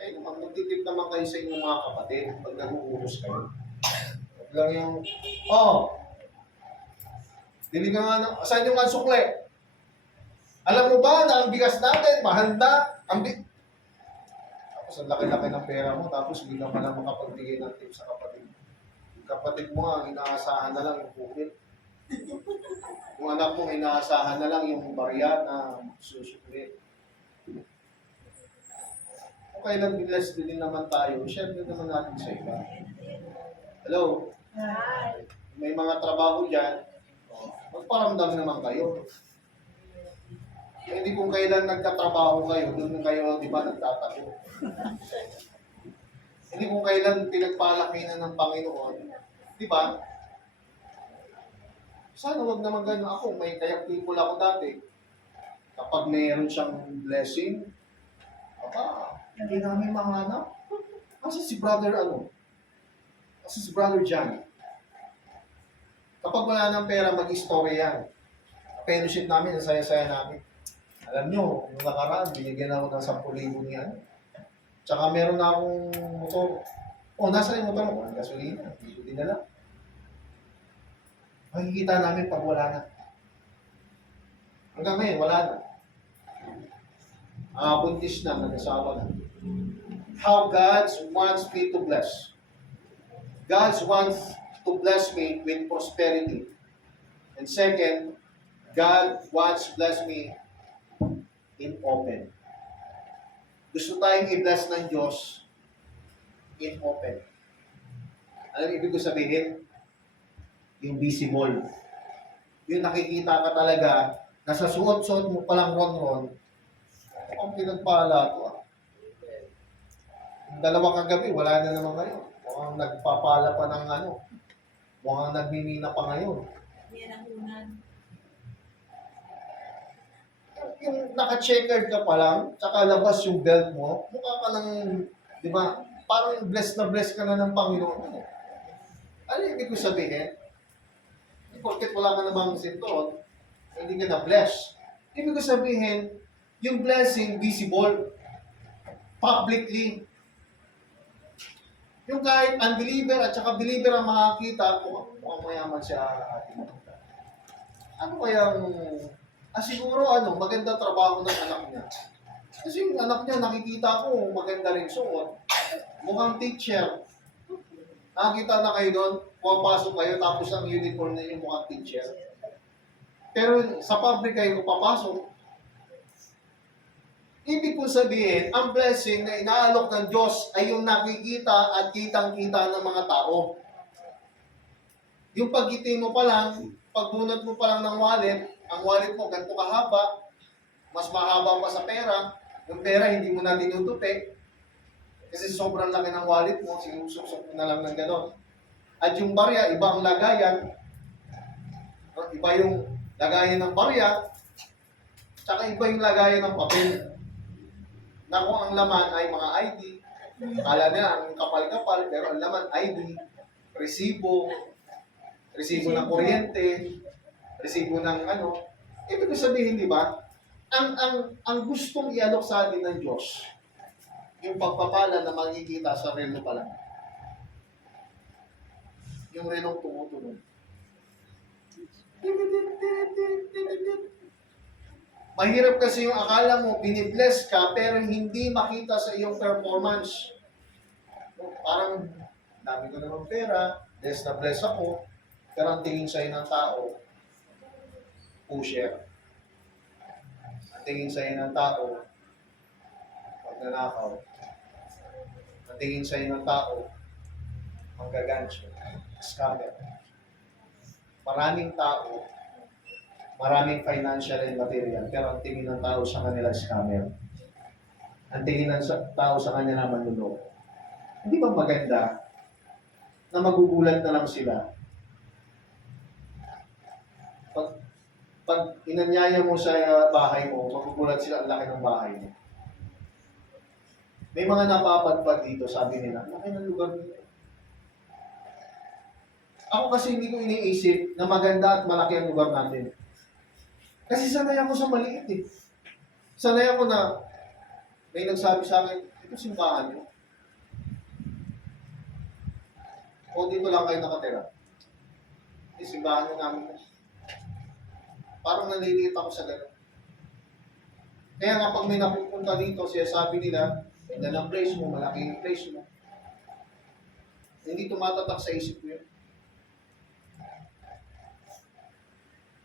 Eh, magtitip naman kayo sa inyong mga kapatid pag nag-uubos kayo. Huwag lang yung, bili ka nga ng, saan yung sukle? Alam mo ba na ang bigas natin, mahal na, tapos ang laki-laki ng pera mo, tapos hindi ka lang makapagbigay ng tip sa kapatid. Yung kapatid mo nga, inaasahan na lang yung bukit. Yung anak mo, inaasahan na lang yung barya na susukli. Kung kailan blessed din naman tayo, share din naman natin sa iba. Hello? May mga trabaho dyan, magparamdam naman kayo. Hindi kung kailan nagkatrabaho kayo, doon kayo, di ba, nagtatago. Hindi kung kailan pinagpalaki na ng Panginoon, di ba? Sana wag naman ganun ako. May kayak people ako dati. Kapag mayroon siyang blessing, hindi namin mahanap. Kasi si brother Kasi si brother John. Kapag wala ng pera, mag-story yan. Fellowship namin, ang saya-saya namin. Alam nyo, yung nakaraan, binigyan ako ng 10,000 niyan. Tsaka meron na akong motor. Nasa yung motor mo? Ang gasolina. Dito din na lang. Makikita namin pag wala na. Hanggang ngayon, wala na. Buntis na, nag-asawa na. How God wants me to bless. God wants to bless me with prosperity. And second, God wants to bless me in open. Gusto tayong i-bless ng Diyos in open. Alam ibig ko sabihin? Yung visible. Yung nakikita ka talaga, nasa suot-suot mo palang ron-ron, ang pinagpala ito. Yung dalawang kagabi, wala na naman ngayon. Mukhang nagpapala pa ng mukhang nagmimina pa ngayon. Yan ang unan. Yung naka-checkered ka pa lang, tsaka labas yung belt mo, mukha ka ng, di ba, parang blessed na blessed ka na ng Panginoon. Ano yung ibig ko sabihin? Porket wala ka namang sinturon, hindi ka na-bless. Ibig ko sabihin, yung blessing visible, publicly. Yung kahit unbeliever at saka believer ang makakita, mukhang mayaman siya ating. Ano kayang, siguro maganda trabaho ng anak niya. Kasi yung anak niya, nakikita ko, maganda rin suot. Mukhang teacher. Nakakita na kayo doon, pumapasok kayo, tapos ang uniform na yung mukhang teacher. Pero sa public kayo papasok, ibig ko sabihin, ang blessing na inaalok ng Diyos ay yung nakikita at kitang-kita ng mga tao. Yung pagkiti mo pa lang, pagbunot mo pa lang ng wallet, ang wallet mo ganito kahaba, mas mahaba pa sa pera, yung pera hindi mo na tinutupi, kasi sobrang laki ng wallet mo, sinususok mo na lang ng gano'n. At yung barya, iba ang lagayan, iba yung lagayan ng barya, tsaka iba yung lagayan ng papel. Na kung ang laman ay mga ID, kala nila ang kapal-kapal, pero ang laman ID, resibo ng kuryente, resibo ng ibig ko sabihin, di ba? Ang gustong ialok sa atin ng Diyos, yung pagpapala na makikita sa relo pa lang. Yung relong tumutunog. Mahirap kasi yung akala mo, binibless ka, pero hindi makita sa iyong performance. Parang, dami ko naman pera, bless na bless ako, pero ang tingin sa'yo ng tao, pusher. Ang tingin sa'yo ng tao, pagnanakaw. Ang tingin sa'yo ng tao, manggagansyo, scammer. Maraming tao, maraming financial and material, pero ang tingin ng tao sa kanila scammer. Ang tingin ng tao sa kanila manluloko. Hindi ba maganda na magugulat na lang sila? Pag inanyaya mo sa bahay mo, magugulat sila ang laki ng bahay mo. May mga napapadpad dito, sabi nila, laki ng lugar nila. Ako kasi hindi ko iniisip na maganda at malaki ang lugar natin. Kasi sanay ako sa maliit eh. Sanay ako na may nagsabi sa akin, ito simbahan nyo. O dito lang kayo nakatira. Simbahan nyo namin. Parang naliliit ako sa gano'n. Kaya nga pag may napupunta dito, siya sabi nila, ganda ng place mo, malaki yung place mo. Hindi tumatatak sa isip ko yun.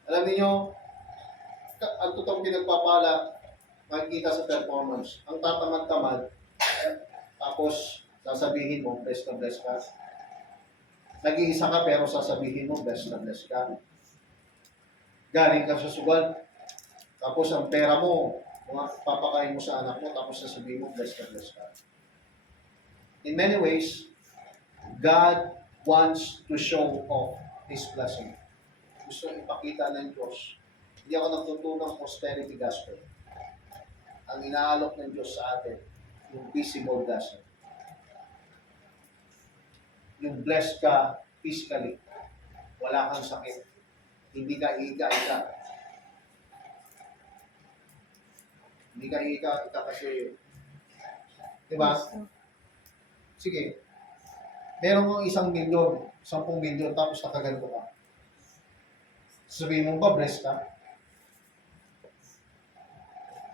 Alam niyo, ang totoong pinagpapala, makikita sa performance. Ang tatamad-tamad, tapos sasabihin mo, bless na bless ka. Nag-iisa ka pero sasabihin mo, bless na bless ka. Galing ka sa sugal, tapos ang pera mo, papakain mo sa anak mo, tapos sasabihin mo, bless na bless ka. In many ways, God wants to show off His blessing. gusto ipakita ng Diyos. Hindi ako nagtuturo ng prosperity gospel. Ang inaalok ng Diyos sa atin, yung visible gospel. Yung blessed ka physically, wala kang sakit, hindi ka ika-ika. Hindi ka ika-ika kasi, di ba? Sige, meron kang 1 milyon, 10 milyon, tapos nakaganto ka. Sabihin mo ba, blessed ka?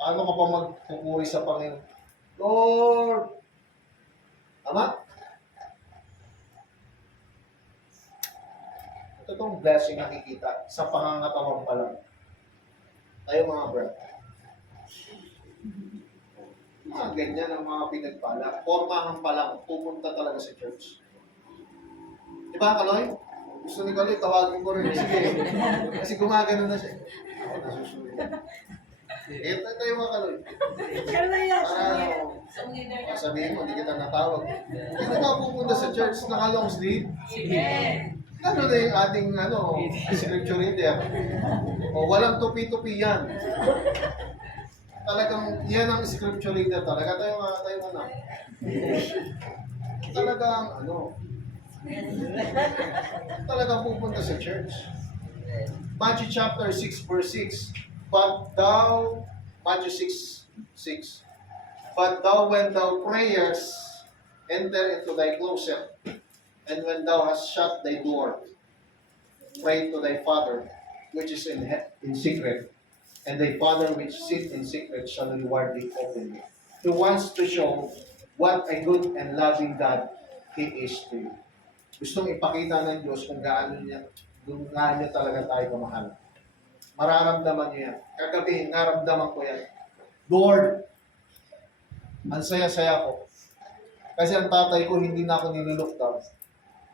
Paano ka pa magpupuri sa Panginoon? Lord! Tama? Ito itong blessing nakikita sa pangangatawan pa lang. Tayo mga brad. Mga ganyan ang mga pinagpala. Pormahan pa lang, pupunta talaga sa church. Di ba, Kaloy? Gusto ni Kaloy, tawagin ko rin. Sige. Kasi gumagano na siya. Ako nasusunod. Ito yung mga Kaloy. Ano ba yan? Para ano, sabihin mo, hindi kita natawag. Hindi ba pupunta sa church na long sleeve? Amen. Ano na yung ating scripture reader? O walang tupi-tupi yan. Talagang yan ang scripture reader talaga. Tayo nga. Talagang talagang pupunta sa church. Matthew chapter 6 verse 6. Matthew 6:6. But thou, when thou prayers, enter into thy closet, and when thou hast shut thy door, pray to thy Father, which is in secret, and thy Father which sit in secret shall reward thee openly. He wants to show what a good and loving God He is to you. Gustong ipakita ng Diyos kung gaano niya talaga tayo kamahal. Mararamdaman niyo yan. Kagabi, naramdaman ko yan. Lord, ang saya-saya ko. Kasi ang tatay ko, hindi na ako nililook down.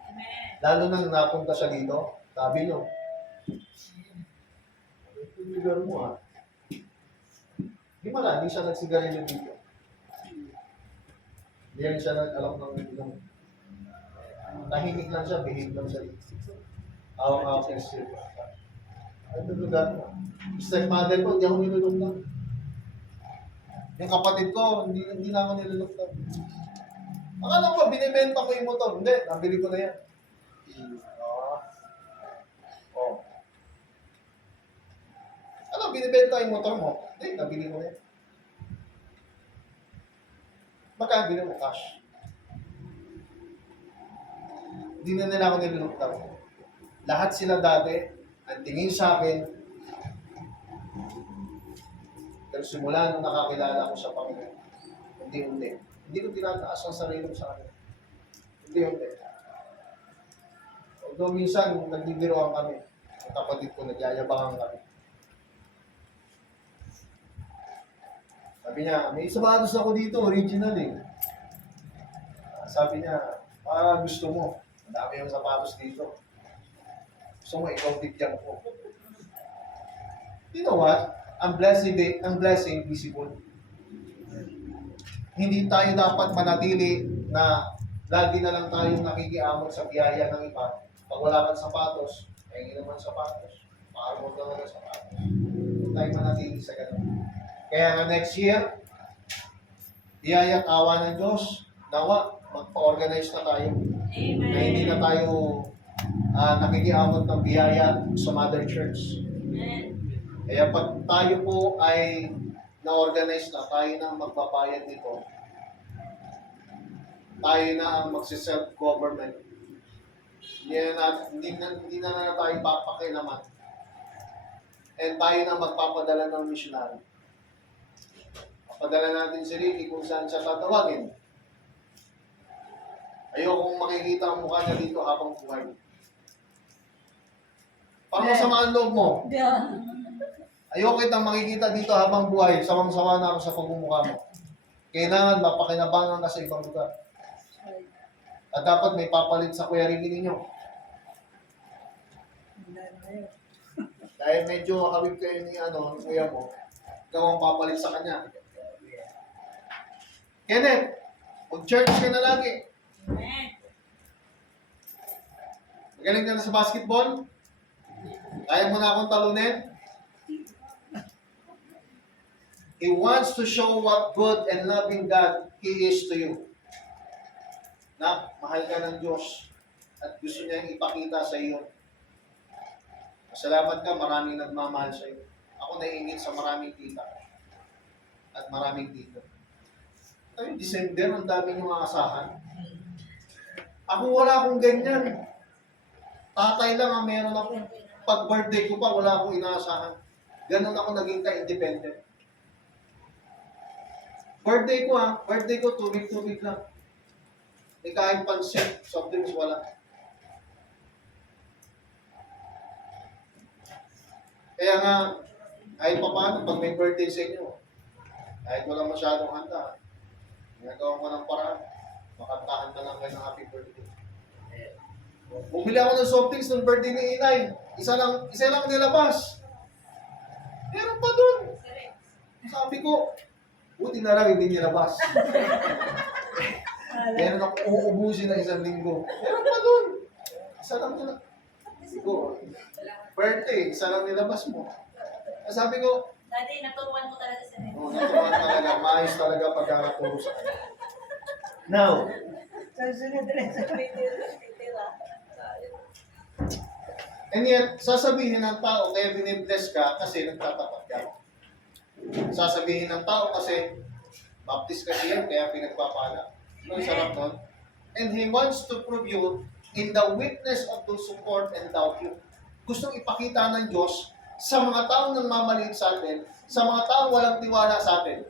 Amen. Lalo nang napunta siya dito, sabi niyo, ito yung lugar mo Di mala, hindi siya nagsigarilyo dito. Hindi rin siya nag-alok ng ilang. Tahimik lang siya, behave lang siya dito. Awang-awang siya. Ito yung lugar mo. Stepmother ko, hindi ako nililook down. Yung kapatid ko, hindi na ako nililook down. Akala ko, binibenta ko yung motor. Hindi, nabili ko na yan. Ano, binibenta yung motor mo? Hindi, nabili ko na yan. Magkano bili mo? Cash. Hindi na nila ako nililook down. Lahat sila dati, ang tingin sa akin, pero simula nung nakakilala ko sa Panginoon, hindi. Hindi ko tinataas ang sarili ko sa akin. Hindi. Although minsan, nagbibiroan kami. Ang kapatid ko, nagyayabangan kami. Sabi niya, may sapatos ako dito, original Sabi niya, gusto mo. Madami yung sapatos dito. Gusto mo, ikaw bigyan ko. You know what? Ang blessing visible. Hindi tayo dapat manatili na lagi na lang tayong nakikiamot sa biyaya ng iba. Pag wala kang sapatos, ay naman sapatos. Paarmod na lang ang sapatos. Hindi tayo manatili sa ganun. Kaya nga next year, biyaya at awa ng Diyos, nawa, magpa-organize na tayo. Amen. Na hindi na tayo nakikiamot ng biyaya sa Mother Church. Amen. Kaya pag tayo po ay na-organize na, tayo na ang magbabayad nito. Tayo na ang magsi-self-government. Hindi na tayo papakilaman. And tayo na magpapadala ng missionary. Papadala natin si Ricky kung saan siya tatawagin. Ayokong makikita ang mukha niya dito habang buhay. Parang masama ang loob mo. Ayoko kitang makikita dito habang buhay. Sawang-sawa na ako sa pagmumukha mo. Kailangan mapakinabangan ka sa ibang lugar. At dapat may papalit sa Kuya Ricky ninyo. Dahil medyo makawig kayo ni kuya mo, ikaw ang papalit sa kanya. Kenneth, mag-church ka na lagi. Amen. Magaling ka na sa basketball? Kaya mo na akong talunin? He wants to show what good and loving God He is to you. Na, mahal ka ng Diyos at gusto niyang ipakita sa iyo. Salamat ka, maraming nagmamahal sa iyo. Ako naiingit sa maraming tita at maraming tito. Ay, December, ang dami niyong aasahan. Ako wala akong ganyan. Tatay lang ang meron ako. Pag birthday ko pa, wala akong inaasahan. Ganon ako naging ka-independent. Birthday ko, tubig-tubig lang. May kahit pansit, soft drinks, wala. Kaya nga, kahit pa paano, pag may birthday sa inyo, kahit wala masyadong handa, ginagawa ko ng paraan, makantahan na lang kayo ng happy birthday. Bumili ako ng soft drinks ng birthday ni Inay. Isa lang nilabas. Meron pa dun. Sabi ko, buti na lang hindi nilabas. Meron ako uubusin na isang linggo. Meron pa dun. Isa lang nilabas. Ko, birthday, isa lang nilabas mo. Sabi ko, Dati, naturuan ko talaga sa rin. natuwa talaga, maayos talaga pagkakaturo sa kanya. Now, Susunod rin sa and yet, sasabihin ng tao, kaya binibless ka kasi nagtatapat ka. Sasabihin ng tao kasi, baptist ka siya, kaya pinagpapala. Ang sarap nun. And He wants to prove you in the witness of those support and doubt you. Gustong ipakita ng Diyos sa mga taong nagmamaliit sa atin, sa mga taong walang tiwala sa atin.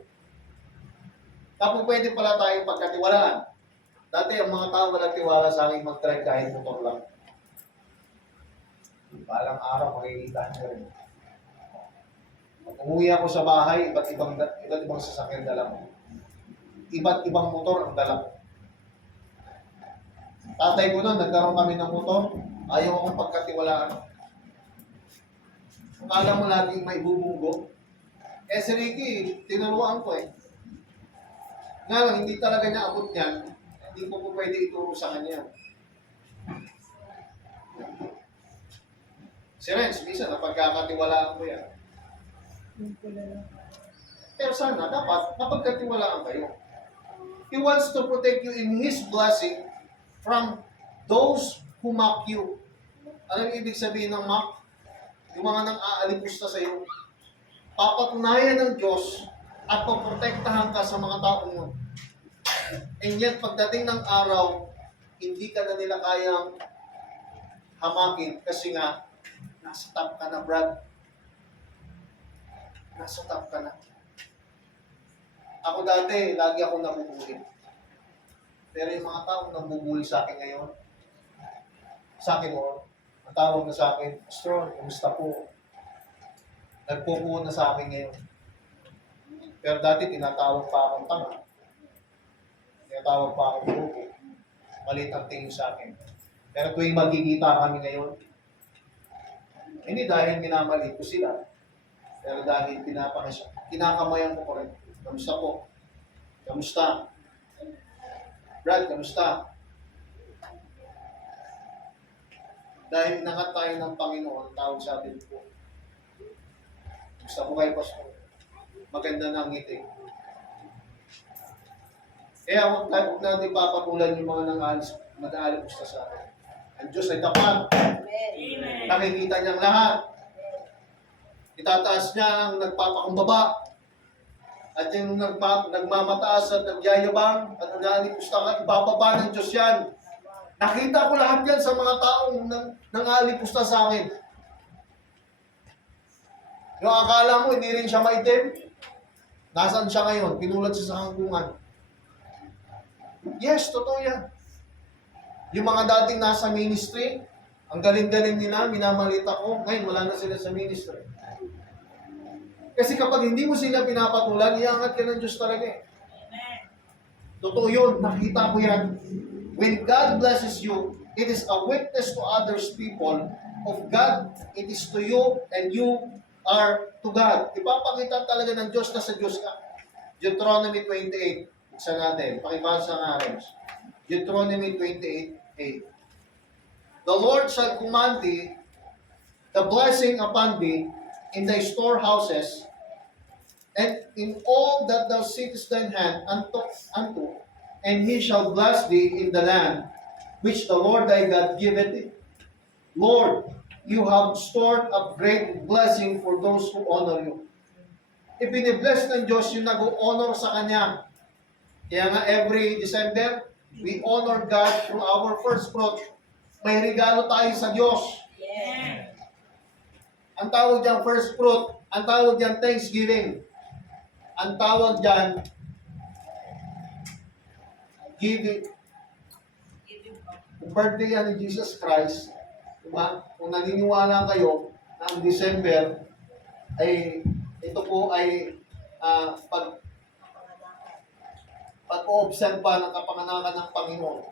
Tapos pwede pala tayong pagkatiwalaan. Dati, ang mga taong walang tiwala sa akin mag-try kahit motor lang. Balang araw, makikita nyo rin. Pag umuwi ako sa bahay, iba't ibang sasakyan dala ko. Iba't ibang motor ang dala ko. Tatay ko noon, nagkaroon kami ng motor, ayaw akong pagkatiwalaan. Akala mo laging may bubunggo. Eh si Ricky, tinuruan ko eh. Nga lang, hindi talaga niya abot niyan. Hindi ko po pwede ituro sa kanya. Si Renz, minsan napagkakatiwalaan ko yan. Pero sana, dapat napagkatiwalaan kayo. He wants to protect you in His blessing from those who mock you. Ano yung ibig sabihin ng mock? Yung mga nang aalipusta sa iyo. Papatunayan ng Diyos at poprotektahan ka sa mga taong mo. And yet, pagdating ng araw, hindi ka na nila kayang hamakin kasi nga, nasa top ka na, Brad. Nasa top ka na. Ako dati, lagi ako nabubuli. Pero yung mga taong nabubuli sa akin ngayon, sa akin mo, ang tawag na sa akin, Pastor, kumusta po? Nagpupuo na sa akin ngayon. Pero dati, tinatawag pa akong tanga. Tinatawag pa akong grupo. Malit ang tingin sa akin. Pero tuwing magkikita kami ngayon, hindi dahil minamaliit ko sila, pero dahil kinakamayan ko rin. Kamusta po? Kamusta? Brad, kamusta? Dahil inangat tayo ng Panginoon, tawag sa atin po. Kamusta po kayo, Pastor? Maganda na ang ngiti. Kaya huwag natin papatulan yung mga nag-aalipos sa atin. Ang Diyos ay tapat. Amen. Nakikita niyang lahat. Itataas niya ang nagpapakumbaba. At yung nagmamataas at nagyayabang at nag-aalipusta, ibababa ng Diyos yan. Nakita ko lahat yan sa mga taong nang-aalipusta sa akin. Yung akala mo, hindi rin siya maitim. Nasaan siya ngayon? Pinulat siya sa hanggungan. Yes, totoo yan. Yung mga dating nasa ministry, ang galing-galing nila, minamalit ako, ngayon wala na sila sa ministry. Kasi kapag hindi mo sila pinapatulan, iangat ka ng Diyos talaga eh. Amen. Totoo yun, nakita ko yan. When God blesses you, it is a witness to others people of God. It is to you and you are to God. Ipapakita talaga ng Diyos na sa Diyos ka. Deuteronomy 28, isa natin, pakibasa nga rin. Deuteronomy 28:8. The Lord shall command thee the blessing upon thee in thy storehouses, and in all that thou settest thine hand unto, and he shall bless thee in the land which the Lord thy God giveth thee. Lord, you have stored up great blessing for those who honor you. Ibinibless ng Diyos yung nag-honor sa Kanya. Kaya nga every December, we honor God through our first fruit. May regalo tayo sa Diyos. Yes. Ang tawag dyan first fruit, ang tawag dyan Thanksgiving. Ang tawag dyan giving. Kung birthday yan ni Jesus Christ, diba? Kung naniniwala kayo na ang December ay ito po ay pag-o-observe pa ng kapanganakan ng Panginoon,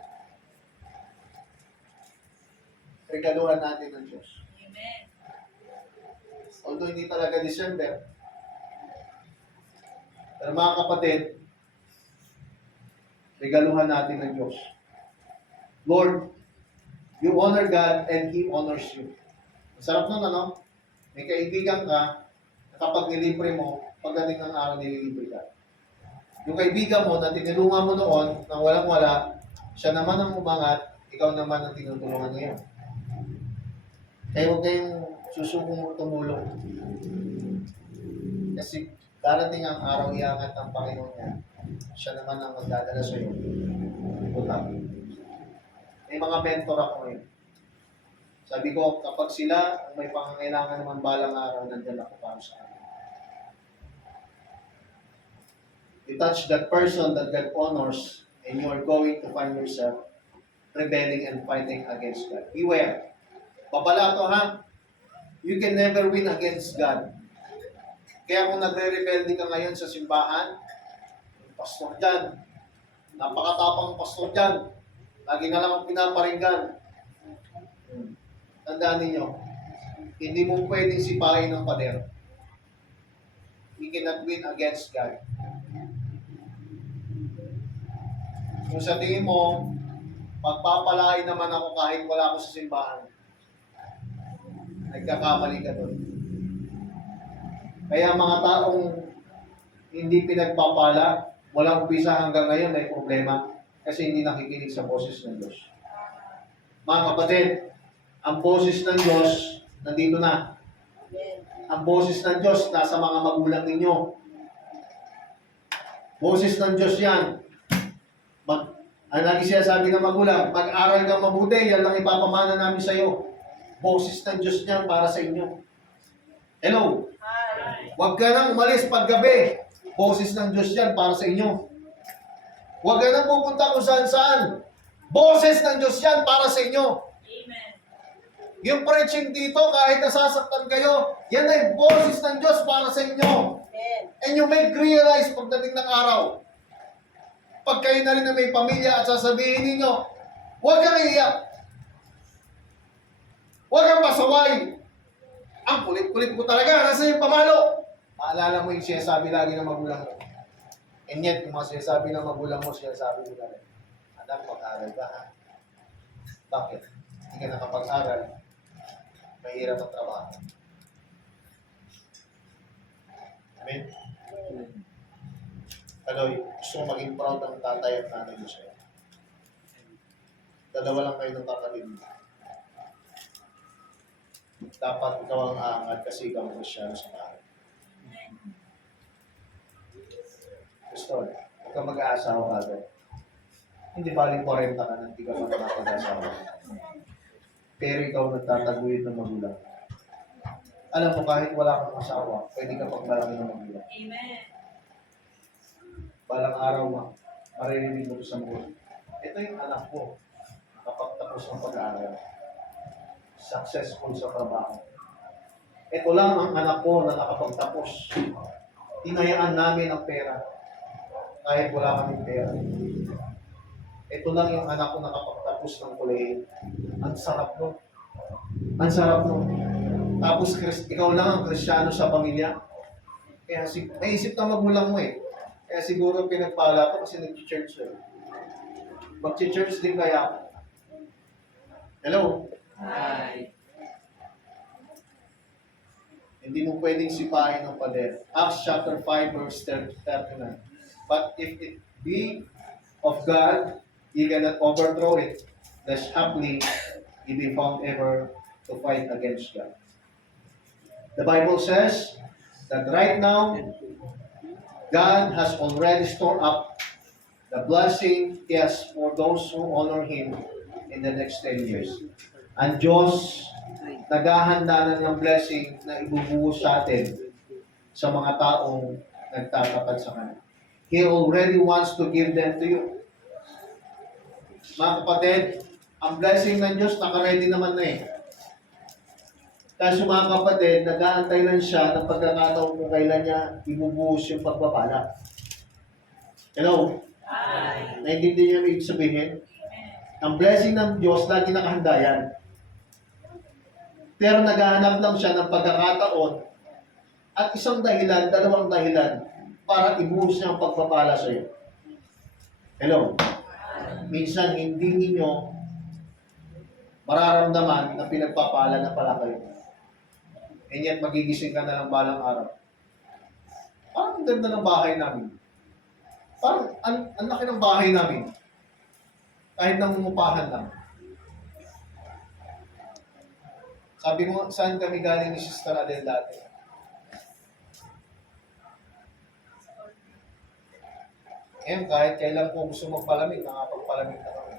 regaluhan natin ng Diyos. Amen. Although hindi talaga December, pero mga kapatid, regaluhan natin ng Diyos. Lord, you honor God and He honors you. Masarap nun, ano? May kaibigan ka, na kapag nilibre mo, pagdating ng araw, nililibre ka. Yung kaibigan mo na tinulungan mo noon, nang walang-wala, siya naman ang umangat, ikaw naman ang tinutulungan ngayon. Kaya huwag kayong susubong tumulong. Kasi darating ang araw, iangat ng Panginoon niya. Siya naman ang magdadala sa iyo. Utang. May mga mentor ako ngayon. Sabi ko, kapag sila ang may pangangailangan naman balang araw, nandiyan ako para sa kanila. You touch that person that God honors, and you are going to find yourself rebelling and fighting against God. Beware. Babala to, ha? You can never win against God. Kaya kung nagre-rebelde ka ngayon sa simbahan, pastor dyan, napakatapang pastor dyan, lagi na lang ang pinaparinggan. Tandaan ninyo, hindi mo pwedeng sipahin ng pader. You cannot win against God. Kung sa tingin mo, pagpapalain naman ako kahit wala ako sa simbahan, nagkakamali ka doon. Kaya mga taong hindi pinagpapala, walang umpisa hanggang ngayon may problema kasi hindi nakikinig sa boses ng Diyos. Mga kapatid, ang boses ng Diyos nandito na. Ang boses ng Diyos nasa mga magulang ninyo. Boses ng Diyos yan. Ang lagi siya sabi ng magulang, mag-aral kang mabuti, yan lang ipapamana namin sa iyo. Boses ng Diyos niyan para sa inyo. Hello? Huwag ka nang umalis paggabi. Boses ng Diyos yan para sa inyo. Huwag ka nang pupunta kung saan-saan. Boses ng Diyos yan para sa inyo. Amen. Yung preaching dito, kahit nasasaktan kayo, yan ay boses ng Diyos para sa inyo. And you may realize pagdating ng araw, pag kayo na rin na may pamilya at sasabihin ninyo, huwag kang iiyak. Huwag kang pasaway. Ang kulit-kulit mo talaga. Nasa yung pamalo. Maalala mo yung sinasabi lagi ng magulang mo. And yet, yung mga sinasabi ng magulang mo, sinasabi mo lagi, anak, mag-aral ka, ha? Bakit? Hindi ka nakapag-aral. Mahirap ang trabaho. Amen? Kaloy, gusto mo maging proud ang tatay at nanay mo sa'yo. Dalawa lang kayo ng kapatid mo. Dapat ikaw ang aangat kasi ikaw ang Kristyano sa bahay. Gusto, huwag kang mag-aasawa agad. Hindi baling 40 ka na, hindi ka pa nakapag-asawa. Pero ikaw nagtataguyod ng magulang. Alam mo, kahit wala kang asawa, pwede ka pagmalaki ng magulang. Amen. Balang araw maririnig mo sa mundo. Ito yung anak ko, nakapagtapos ng pag-aaral. Successful sa trabaho. Ito lang ang anak ko na nakapagtapos. Hinayaan namin ang pera. Kahit wala kaming pera. Ito lang yung anak ko nakapagtapos ng kolehiyo. Ang sarap nun. Ang sarap nun. Tapos ikaw lang ang Kristyano sa pamilya. Kaya naisip na magulang mo eh. Kaya siguro pinagpala ko kasi nag-church eh. Mag-church din kaya ako. Hello? Hi. Hindi mo pwedeng sipain ng pader. Acts chapter 5 verse 39. But if it be of God, ye cannot overthrow it, lest haply ye be found ever to fight against God. The Bible says that right now, God has already stored up the blessing He has for those who honor Him in the next 10 years. Ang Diyos, naghahanda na ng blessing na ibubuhos sa atin sa mga taong nagtatapat sa Kanya. He already wants to give them to you. Mga kapatid, ang blessing ng Diyos nakaready naman na eh. Kaso mga kapatid, nag-aantay lang siya ng pagkakataon kung kailan niya ibubuhos yung pagpapala. Hello? Ay. Naintindihan niyo yung ibig sabihin? Ang blessing ng Diyos, lagi nakahanda yan. Pero naghahanap lang siya ng pagkakataon at isang dahilan, dalawang dahilan para ibuhos niya ang pagpapala sa iyo. Hello? Minsan, hindi ninyo mararamdaman na pinagpapala na pala kayo. And yet, magigising ka na lang balang araw. Parang ang ganda ng bahay namin. Parang ang laki ng bahay namin. Kahit nangungupahan lang. Sabi mo, saan kami galing ni Sister Adele dati? Ngayon, kahit kailan po gusto magpalamig, nakapagpalamig na kami.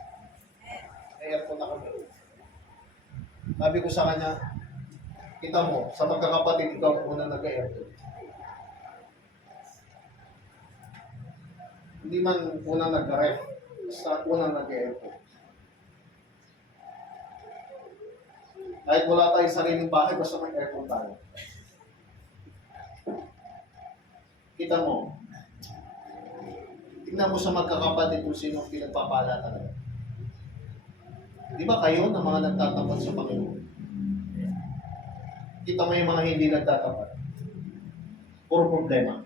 May aircon na kami. Sabi ko sa kanya, kita mo, sa magkakapatid, ikaw ang unang nag-aircon. Hindi man unang nag-ref, basta unang nag-aircon. Kahit wala tayong sariling bahay, basta may aircon tayo. Kita mo, tignan mo sa magkakapatid kung sino ang pinagpapala talaga. Di ba kayo na mga nagtatapat sa Panginoon? Kita mo yung mga hindi nagtatapat. Puro problema.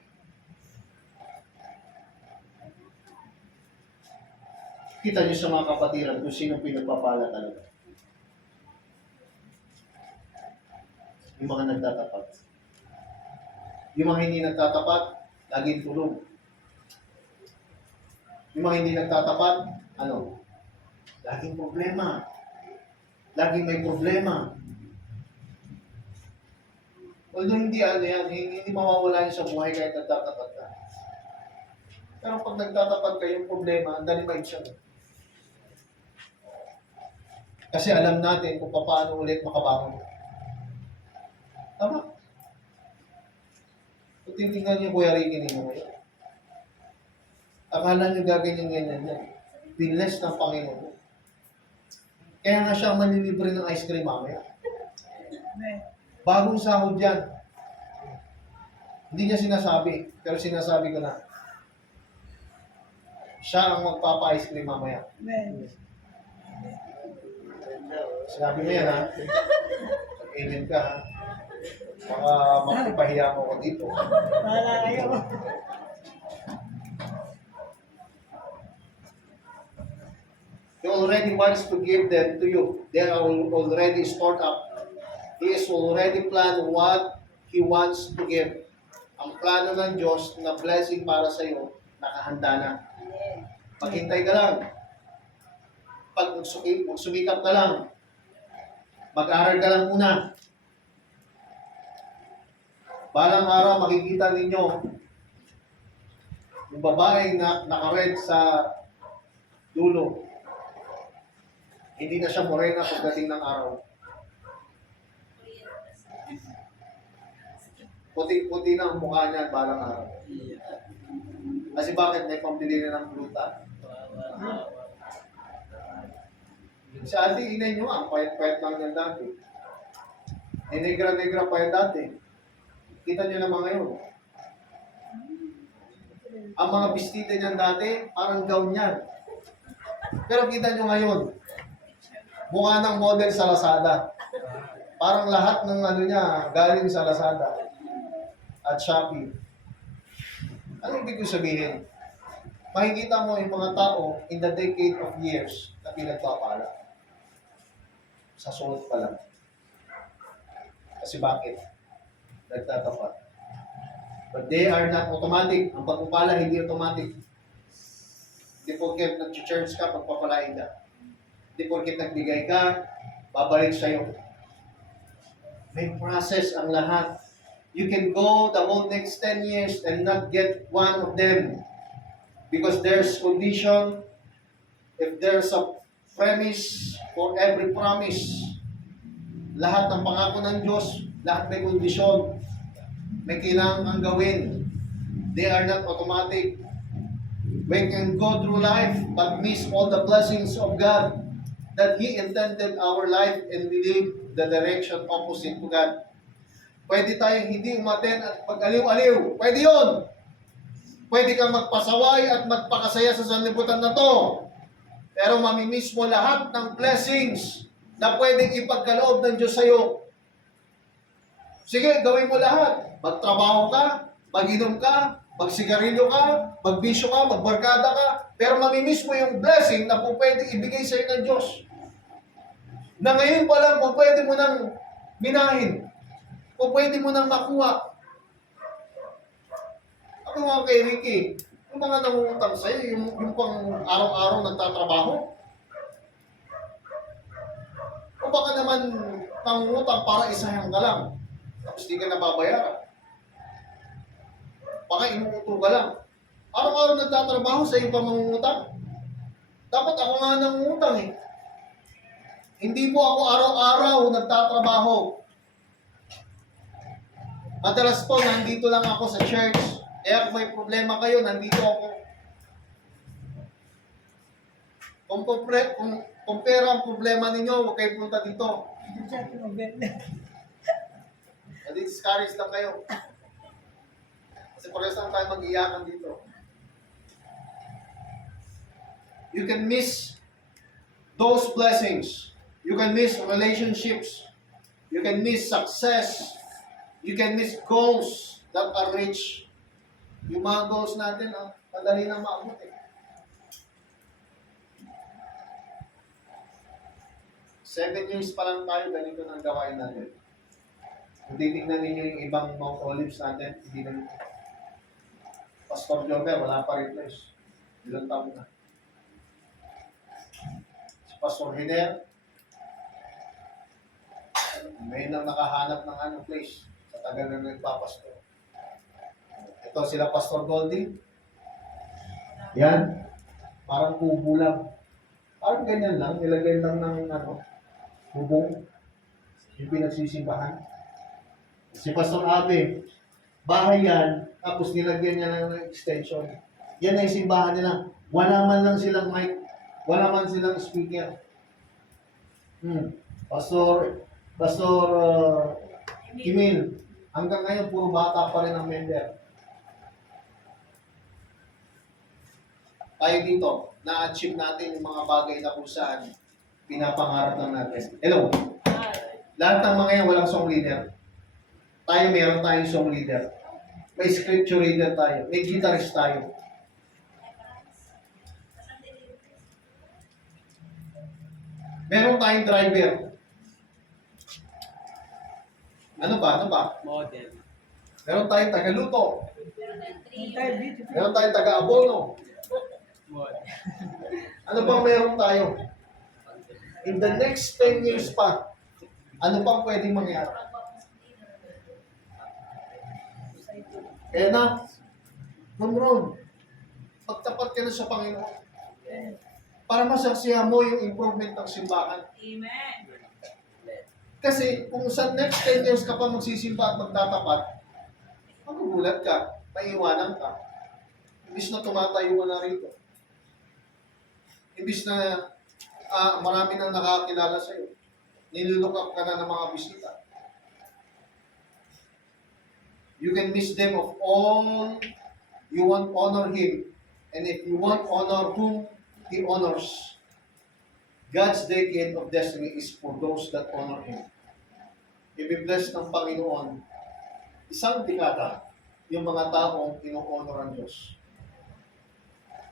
Kita niyo sa mga kapatiran kung sino ang pinagpapala talaga. Yung mga nagtatapat. Yung mga hindi nagtatapat, laging tulog. Yung mga hindi nagtatapat, ano? Laging problema. Laging may problema. Although hindi hindi mawawala yun sa buhay kahit nagtatapat ka. Pero pag nagtatapat ka, yung problema, ang dali ma-action. Kasi alam natin kung paano ulit makabangon. Tama? Kung titingnan niyo Kuya Ricky ninyo ngayon, akala niyo gaganyan-ganyan yan. Pinless ng Panginoon. Kaya nga siya manilibre ng ice cream mamaya. Bagong sahod yan. Hindi niya sinasabi, pero sinasabi ko na. Siya ang magpapa-ice cream mamaya. Sinabi mo yan ha. Amen ka ha. Baka makipahiya mo ko dito. Wala kayo. He already wants to give them to you. They are already stored up. He is already planned what He wants to give. Ang plano ng Diyos na blessing para sa iyo, nakahanda na. Maghintay ka lang. Pag sumikap ka lang, mag-aral ka lang muna. Balang araw, makikita ninyo yung babae na naka-red sa dulo. Hindi na siya morena pagdating ng araw. Puti-puti na ang mukha niya balang araw. Kasi bakit? May pambili na ng gluta. Si ate, inay nyo ang payat-payat lang yan dati. Negra-negra pa yan dati. Kita nyo naman ngayon. Ang mga bestida niyan dati, parang gown yan. Pero kita nyo ngayon, mukha ng model sa Lazada. Parang lahat ng ano niya, galing sa Lazada at Shopee. Ano ibig ko sabihin? Makikita mo yung mga tao in the decade of years na pinagpapala. Sa suot pa lang. Kasi bakit? nagtatapat. But they are not automatic. Ang pagpapala hindi automatic. Hindi porket nag-church ka, pagpapalain ka. Hindi porket nagbigay ka, babalik sa'yo. May process ang lahat. You can go the whole next 10 years and not get one of them. Because there's condition, if there's a premise for every promise, lahat ng pangako ng Diyos, lahat may kondisyon. May kailangan kang gawin. They are not automatic. We can go through life but miss all the blessings of God that He intended our life and we live the direction opposite to God. Pwede tayong hindi umaten at pag-aliw-aliw. Pwede yun. Pwede kang magpasaway at magpakasaya sa sanlibutan na to. Pero mamimiss mo lahat ng blessings na pwedeng ipagkaloob ng Diyos sa'yo. Sige, gawin mo lahat. Magtrabaho ka, mag-inom ka, magsigarilyo ka, magbisyo ka, magbarkada ka, pero mamimiss mo yung blessing na kung pwede ibigay sa'yo ng Diyos. Na ngayon pa lang, kung pwede mo nang minahin, kung pwede mo nang makuha. Ako mga kay Ricky, yung mga nangungutang sa'yo, yung pang araw-araw nagtatrabaho, o baka naman nangungutang para isahan ka lang, tapos di ka nababayaran. Baka inuuto ka lang. Araw-araw nagtatrabaho sa iyong pamangungutang. Dapat ako nga nangungutang eh. Hindi po ako araw-araw nagtatrabaho. Madalas po, nandito lang ako sa church. Kaya kung may problema kayo, nandito ako. Kung pera ang problema ninyo, huwag kayo punta dito. Hindi siya tumaganda. Nadi-discourage lang kayo. Kasi parehas lang tayo mag-iyakan dito. You can miss those blessings. You can miss relationships. You can miss success. You can miss goals that are rich. Yung mga goals natin, madali na maabot eh. 7 years pa lang tayo, ganito nang gawain natin. Kung titignan ninyo yung ibang Mount Olives natin, hindi na Pastor Jover, wala pa replace. Ilang taon na. Si Pastor Hiner, may nang nakahanap ng place sa tagal na nagpapastor. Ito sila Pastor Goldie. Yan. Parang kubo lang. Parang ganyan lang. Nilagay lang ng bubong. Yung pinagsisimbahan. Si Pastor Abe, bahay yan, tapos nilagyan niya ng extension. Yan ay simbahan nila. Wala man lang silang mic. Wala man silang speaker. Pastor Kimil, hanggang ngayon puro bata pa rin ang member. Tayo dito, na-achieve natin yung mga bagay na kung saan pinapangarap lang natin. Hello? Lahat ng mga yan walang song leader. Tayo meron tayong song leader. May scripture reader tayo. May guitarist tayo. Meron tayong driver. Ano ba? Model. Meron tayong tagaluto. Tayo dito. Meron tayong taga-abono. Model. Ano bang meron tayo? In the next 10 years pa, ano pang pwedeng mangyari? Kaya na, Ron, magtapat ka na sa Panginoon. Para masaksihan mo yung improvement ng simbahan. Amen. Kasi kung sa next 10 years ka pa magsisimba at magtatapat, magugulat ka, maiiwanan ka. Imbis na tumatayo ka na rito. Imbis na marami nang nakakilala sa iyo. Nilook up ka na ng mga bisita. You can miss them of all you want honor Him. And if you want honor whom He honors, God's decade of destiny is for those that honor Him. I-bless ng Panginoon, isang dekada, yung mga taong ino-honor ang Diyos.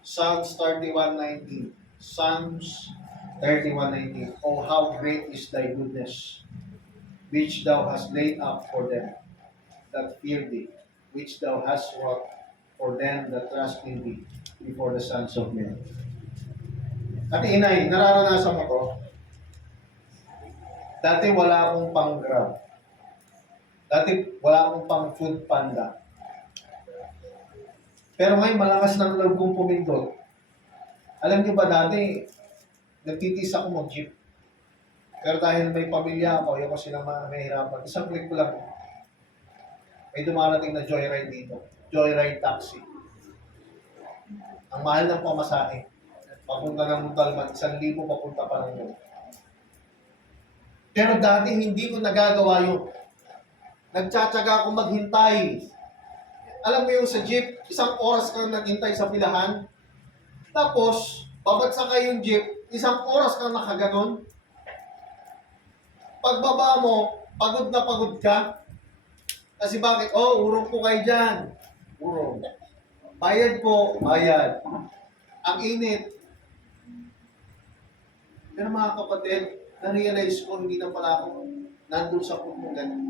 Psalms 31:19. Psalms 31:19. Oh, how great is thy goodness, which thou hast laid up for them. that fear thee, which thou hast wrought for them that trust in thee before the sons of men. At inay, nararanasan mo to? Dati wala akong pang-grab. Dati wala akong pang-food panda. Pero ngayon, malakas ng loob kong pumindot. Alam niyo ba dati, nagtitis ako mag-jeep. Pero dahil may pamilya ako, ayoko silang mahirapan. Isang click ko lang, may dumarating na joyride dito. Joyride taxi. Ang mahal ng pamasahe. Papunta ng Montalban, 1,000 papunta pa lang yun. Pero dati hindi ko nagagawa yun. Nagtsatsaga ako maghintay. Alam mo yung sa jeep, 1 oras kang naghintay sa pilahan. Tapos, babagsak ka yung jeep, 1 oras kang nakaganon. Pagbaba mo, pagod na pagod ka. Kasi bakit? Oh, urong po kayo dyan. Urong. Bayad po, bayad. Ang init. Pero mga kapatid, na-realize ko hindi na pala ako nandun sa punong ganun.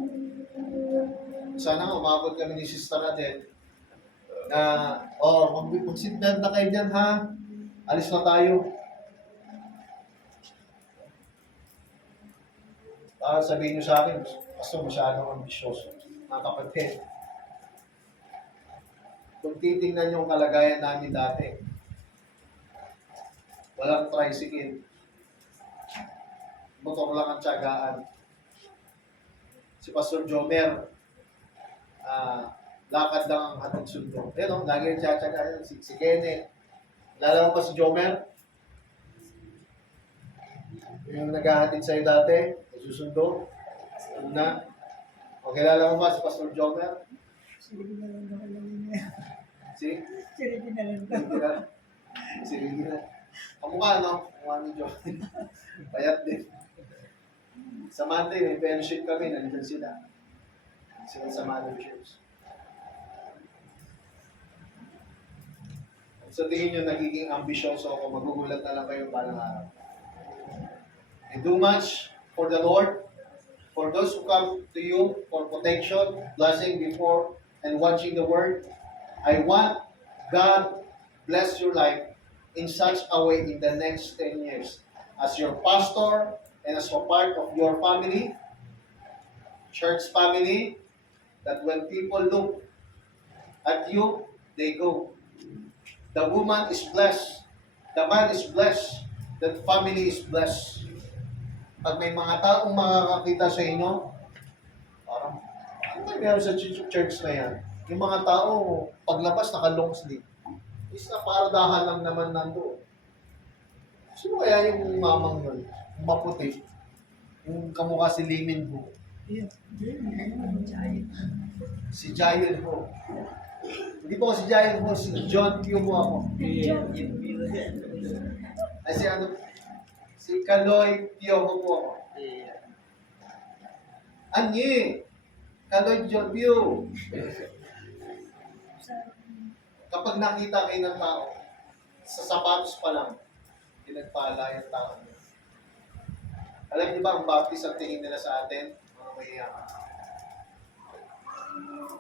Sana umabot kami ni Sister Adel na, mag-seatbelt na kayo dyan ha. Alis na tayo. Sabihin nyo sa akin, Pastor, masyadong ambisyoso. Mga kapatid, kung titingnan yung kalagayan namin dati, walang tricycle. Motor lang ang tiyagaan. Si Pastor Jomer, lakad lang ang hatid sundo. Yan o, lagi yung tiyagaan. Si Kenneth. Lala mo pa si Jomer? Yung naghahatid sa'yo dati, susundo. Una. O, kilala mo ba si Pastor Jomer? Sige na lang daw alam niya. Si? Sige na lang daw. Sige na. Kamukha, no? Kamukha ni Jomer. Payat din. Sa Monday, may fellowship kami, nandun sila. Sila sa Mother Church. Sa tingin nyo, nagiging ambisyoso ako, magugulat na lang kayo palang araw. And do much for the Lord, for those who come to you for protection, blessing before, and watching the Word. I want God bless your life in such a way in the next 10 years. As your pastor, and as a part of your family, church family, that when people look at you, they go, the woman is blessed, the man is blessed, the family is blessed. Pag may mga taong makakakita sa inyo, parang, ano ba meron sa church na yan? Yung mga tao, paglabas, naka-long sleeve. Is na pardahan lang naman nandoon. Sino kaya yung mamang yun? Yung maputi? Yung kamukha si Limin Ho? Si Giant Ho. Hindi po si Giant Ho, si John Q po ako. Ay si ano? Si Kaloy Pioho po ako. Anyi! Kaloy John Pio. Kapag nakita kayo ng tao, sa sapatos pa lang, pinagpala yung tao. Alam niyo ba, ang baptist ang tingin nila sa atin, mga mahiyaman.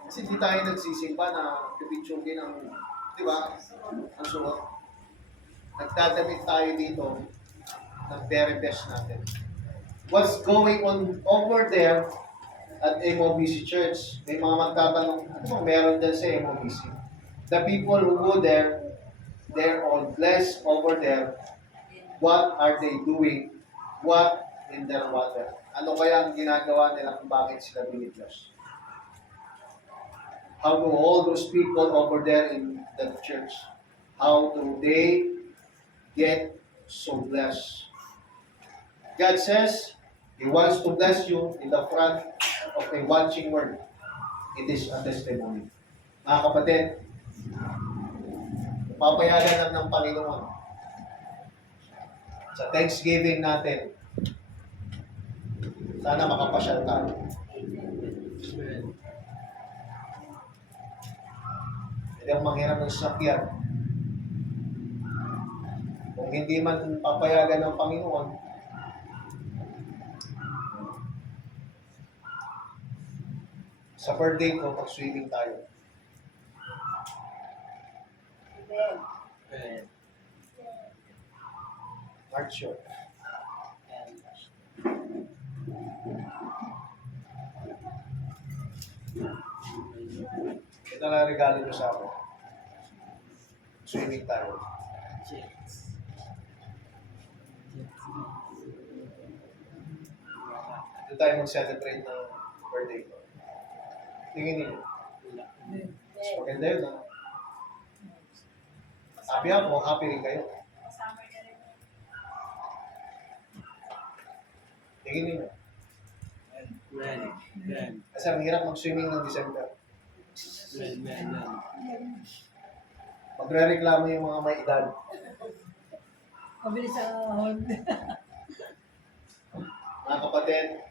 Kasi di tayo nagsisimba na pipitsugin ang, di ba, ang suot. Nagdadamit tayo dito ng very best natin. What's going on over there at MOBC Church? May mga magtatanong, ano bang meron dyan sa MOBC? The people who go there, they're all blessed over there. What are they doing? What in their water? Ano kaya ang ginagawa nila kung bakit sila biniglas? How do all those people over there in the church, how do they get so blessed? God says He wants to bless you in the front of a watching word. It is a testimony. Mga kapatid, papayagan lang ng Panginoon sa Thanksgiving natin. Sana makapasyal tayo. Hindi ang manghiram ng sakyan. Kung hindi man papayagan ng Panginoon, Sa birthday ko, pag-swimming tayo. Amen. Heart shot. Ito na regalo nyo sa akin. Swimming tayo. Cheers. Ito tayo mag-celebrate ng birthday ko. Tingin niyo. Wala. Mas maganda yun, ha? Happy ako, happy rin kayo. Summer na rin. Tingin niyo. Amen. Amen. Kasi ang hirap mag-swimming ng December. Amen. Magre-reklamo yung mga may edad. Mabilis sa ahon. Mga kapatid,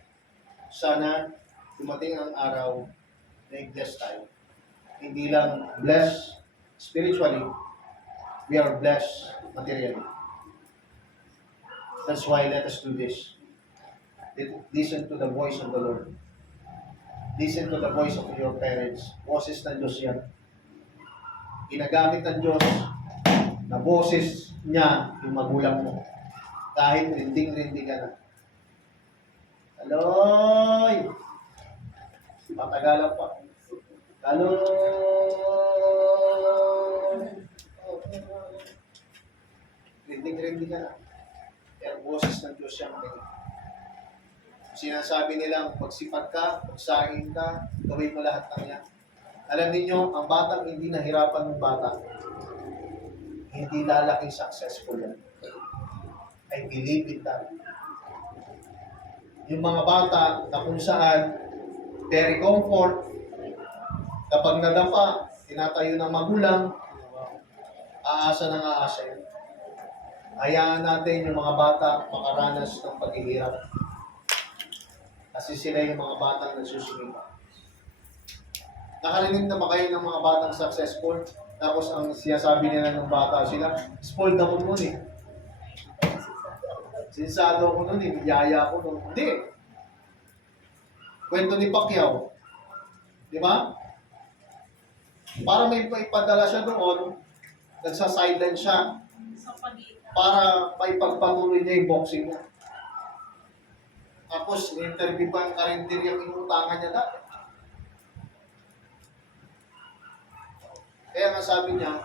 sana dumating ang araw na i-bless tayo. Hindi lang bless spiritually, we are blessed materially. That's why let us do this. Listen to the voice of the Lord. Listen to the voice of your parents. Boses ng Diyos yan. Ginagamit ng Diyos na boses niya yung magulang mo. Kahit rinding-rinding ka na. Aloy! Patagalan pa. Aloy! Rinding-rinding ka na. Kaya boses ng Diyos yan. Sinasabi nilang magsipat ka, magsahing ka, gawin mo lahat ng yan. Alam niyo, ang batang hindi nahirapan ng bata, hindi lalaking successful yan. I believe in that. Yung mga bata na kung saan very comfort, kapag nadapa, tinatayo ng magulang, aasa ng aasa yun. Hayaan natin yung mga bata makaranas ng paghihirap. Kasi sila yung mga batang nagsusumika. Nakarinig na ba kayo ng mga batang successful? Tapos ang sinasabi nila ng bata sila, spoiled ako noon eh. Sinsado ako noon eh, biyaya ako noon. Hindi. Kwento ni Pacquiao. Di ba? Para may ipadala siya doon, nagsa-sideline siya Sa pagitan. para maipagpatuloy niya yung boxing niya. Tapos, ni-interview pa ang karinderyang inutangan niya dati. Kaya nga sabi niya,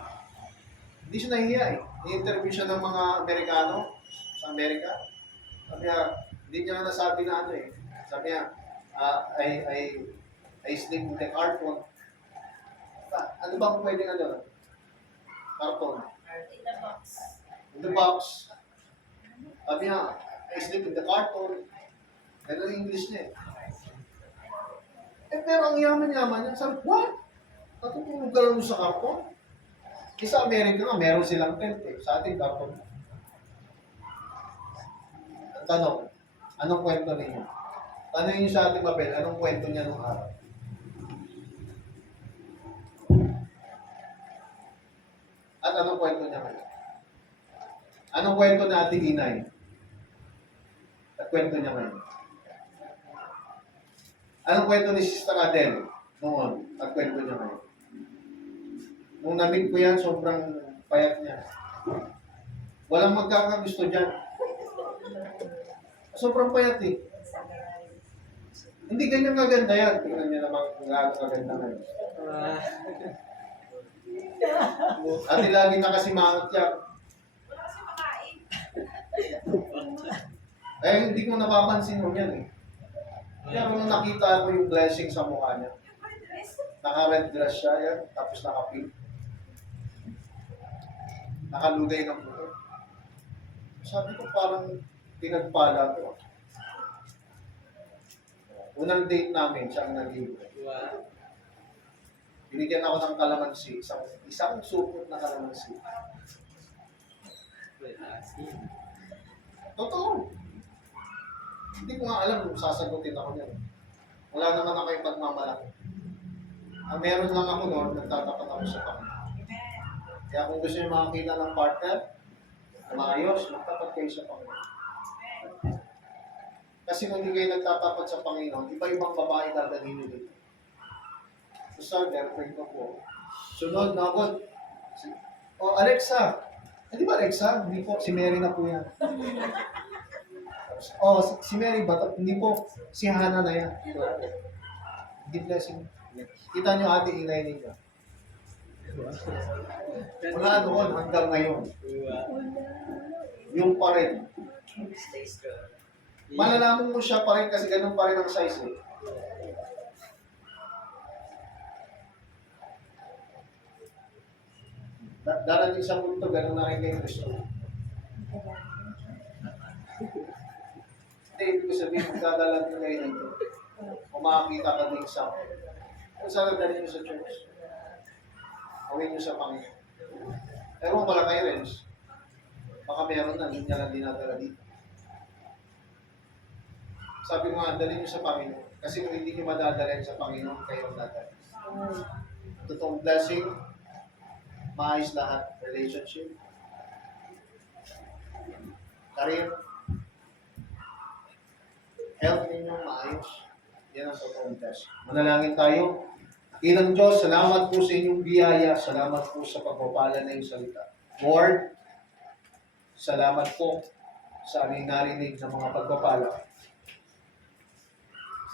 hindi siya nahihiya eh. Ni-interview siya ng mga Amerikano sa Amerika. Sabi niya, hindi niya nga nasabi na ano eh. Sabi niya, I sleep with the cartoon. Ano bang pwedeng ano? Cartoon. In the box. In the box. Sabi niya, I sleep in the cartoon. Ganun ang English niya eh. Pero ang yaman-yaman niya, sabi, what? Natutulog ka lang sa karton? Sa Amerika nga, meron silang tent eh. Sa ating karton. Ang tanong, anong kwento ninyo? Tanong niyo sa ating Mabel, anong kwento niya nung araw? At anong kwento niya ngayon? Anong kwento na ating inay? At kwento niya ngayon? Anong kwento ni Sister Adele noon? At kwento niya ngayon? Nung na-meet ko yan, sobrang payat niya. Walang magkakagusto dyan. Sobrang payat eh. Hindi ganyan kaganda yan. Tingnan niyo naman kung gaano kaganda ngayon. Ate lagi nakasimangot yan. Wala kasi makain. Eh, hindi ko napapansin mo yan eh. Kaya kung nakita ko yung blessing sa mukha niya, naka-red dress siya yan, tapos naka-pink. Nakalugay ng buto. Sabi ko parang pinagpala ko. Unang date namin, siya ang nag-ibo. Wow. Binigyan ako ng kalamansi, isang supot na kalamansi. Totoo. Hindi ko nga alam kung sasagutin ako niyan. Wala naman ako yung pagmamalaki. Ang meron lang ako noon, nagtatapat ako sa Panginoon. Kaya kung gusto niyo makakita ng partner, na maayos, magtapat kayo sa Panginoon. Kasi kung hindi kayo nagtatapat sa Panginoon, iba-ibang babae dadalhin niyo dito. Basta, girlfriend ko po. Sunod na ako. O, Alexa. Hindi ba Alexa? Hindi po. Si Mary na po yan. O, si Mary ba? Hindi po. Si Hannah na yan. Hindi blessing. Kita nyo ate inay ninyo. Mula noon hanggang ngayon. Yung pa rin. Stay strong. Malalaman mo siya pa rin kasi ganun pa rin ang size eh. Darating sa punto, ganun na rin kayo gusto. Hindi, ibig ko sabihin, kung dadalan nyo kayo nito, kung makakita ka din sa kung saan dalhin nyo sa church, awin nyo sa Panginoon. Pero kung wala kayo rin, baka meron na, hindi niya lang dinadala dito. Sabi ko nga, dalhin nyo sa Panginoon. Kasi kung hindi nyo madadalhin sa Panginoon, kayo ang dadalhin. Totoong blessing, maayos lahat, relationship, career, health ninyo maayos. Yan ang totoong blessing. Manalangin tayo. Ilang Diyos, salamat po sa inyong biyaya. Salamat po sa pagpapala na iyong salita. Lord, salamat po sa aming narinig ng mga pagpapala.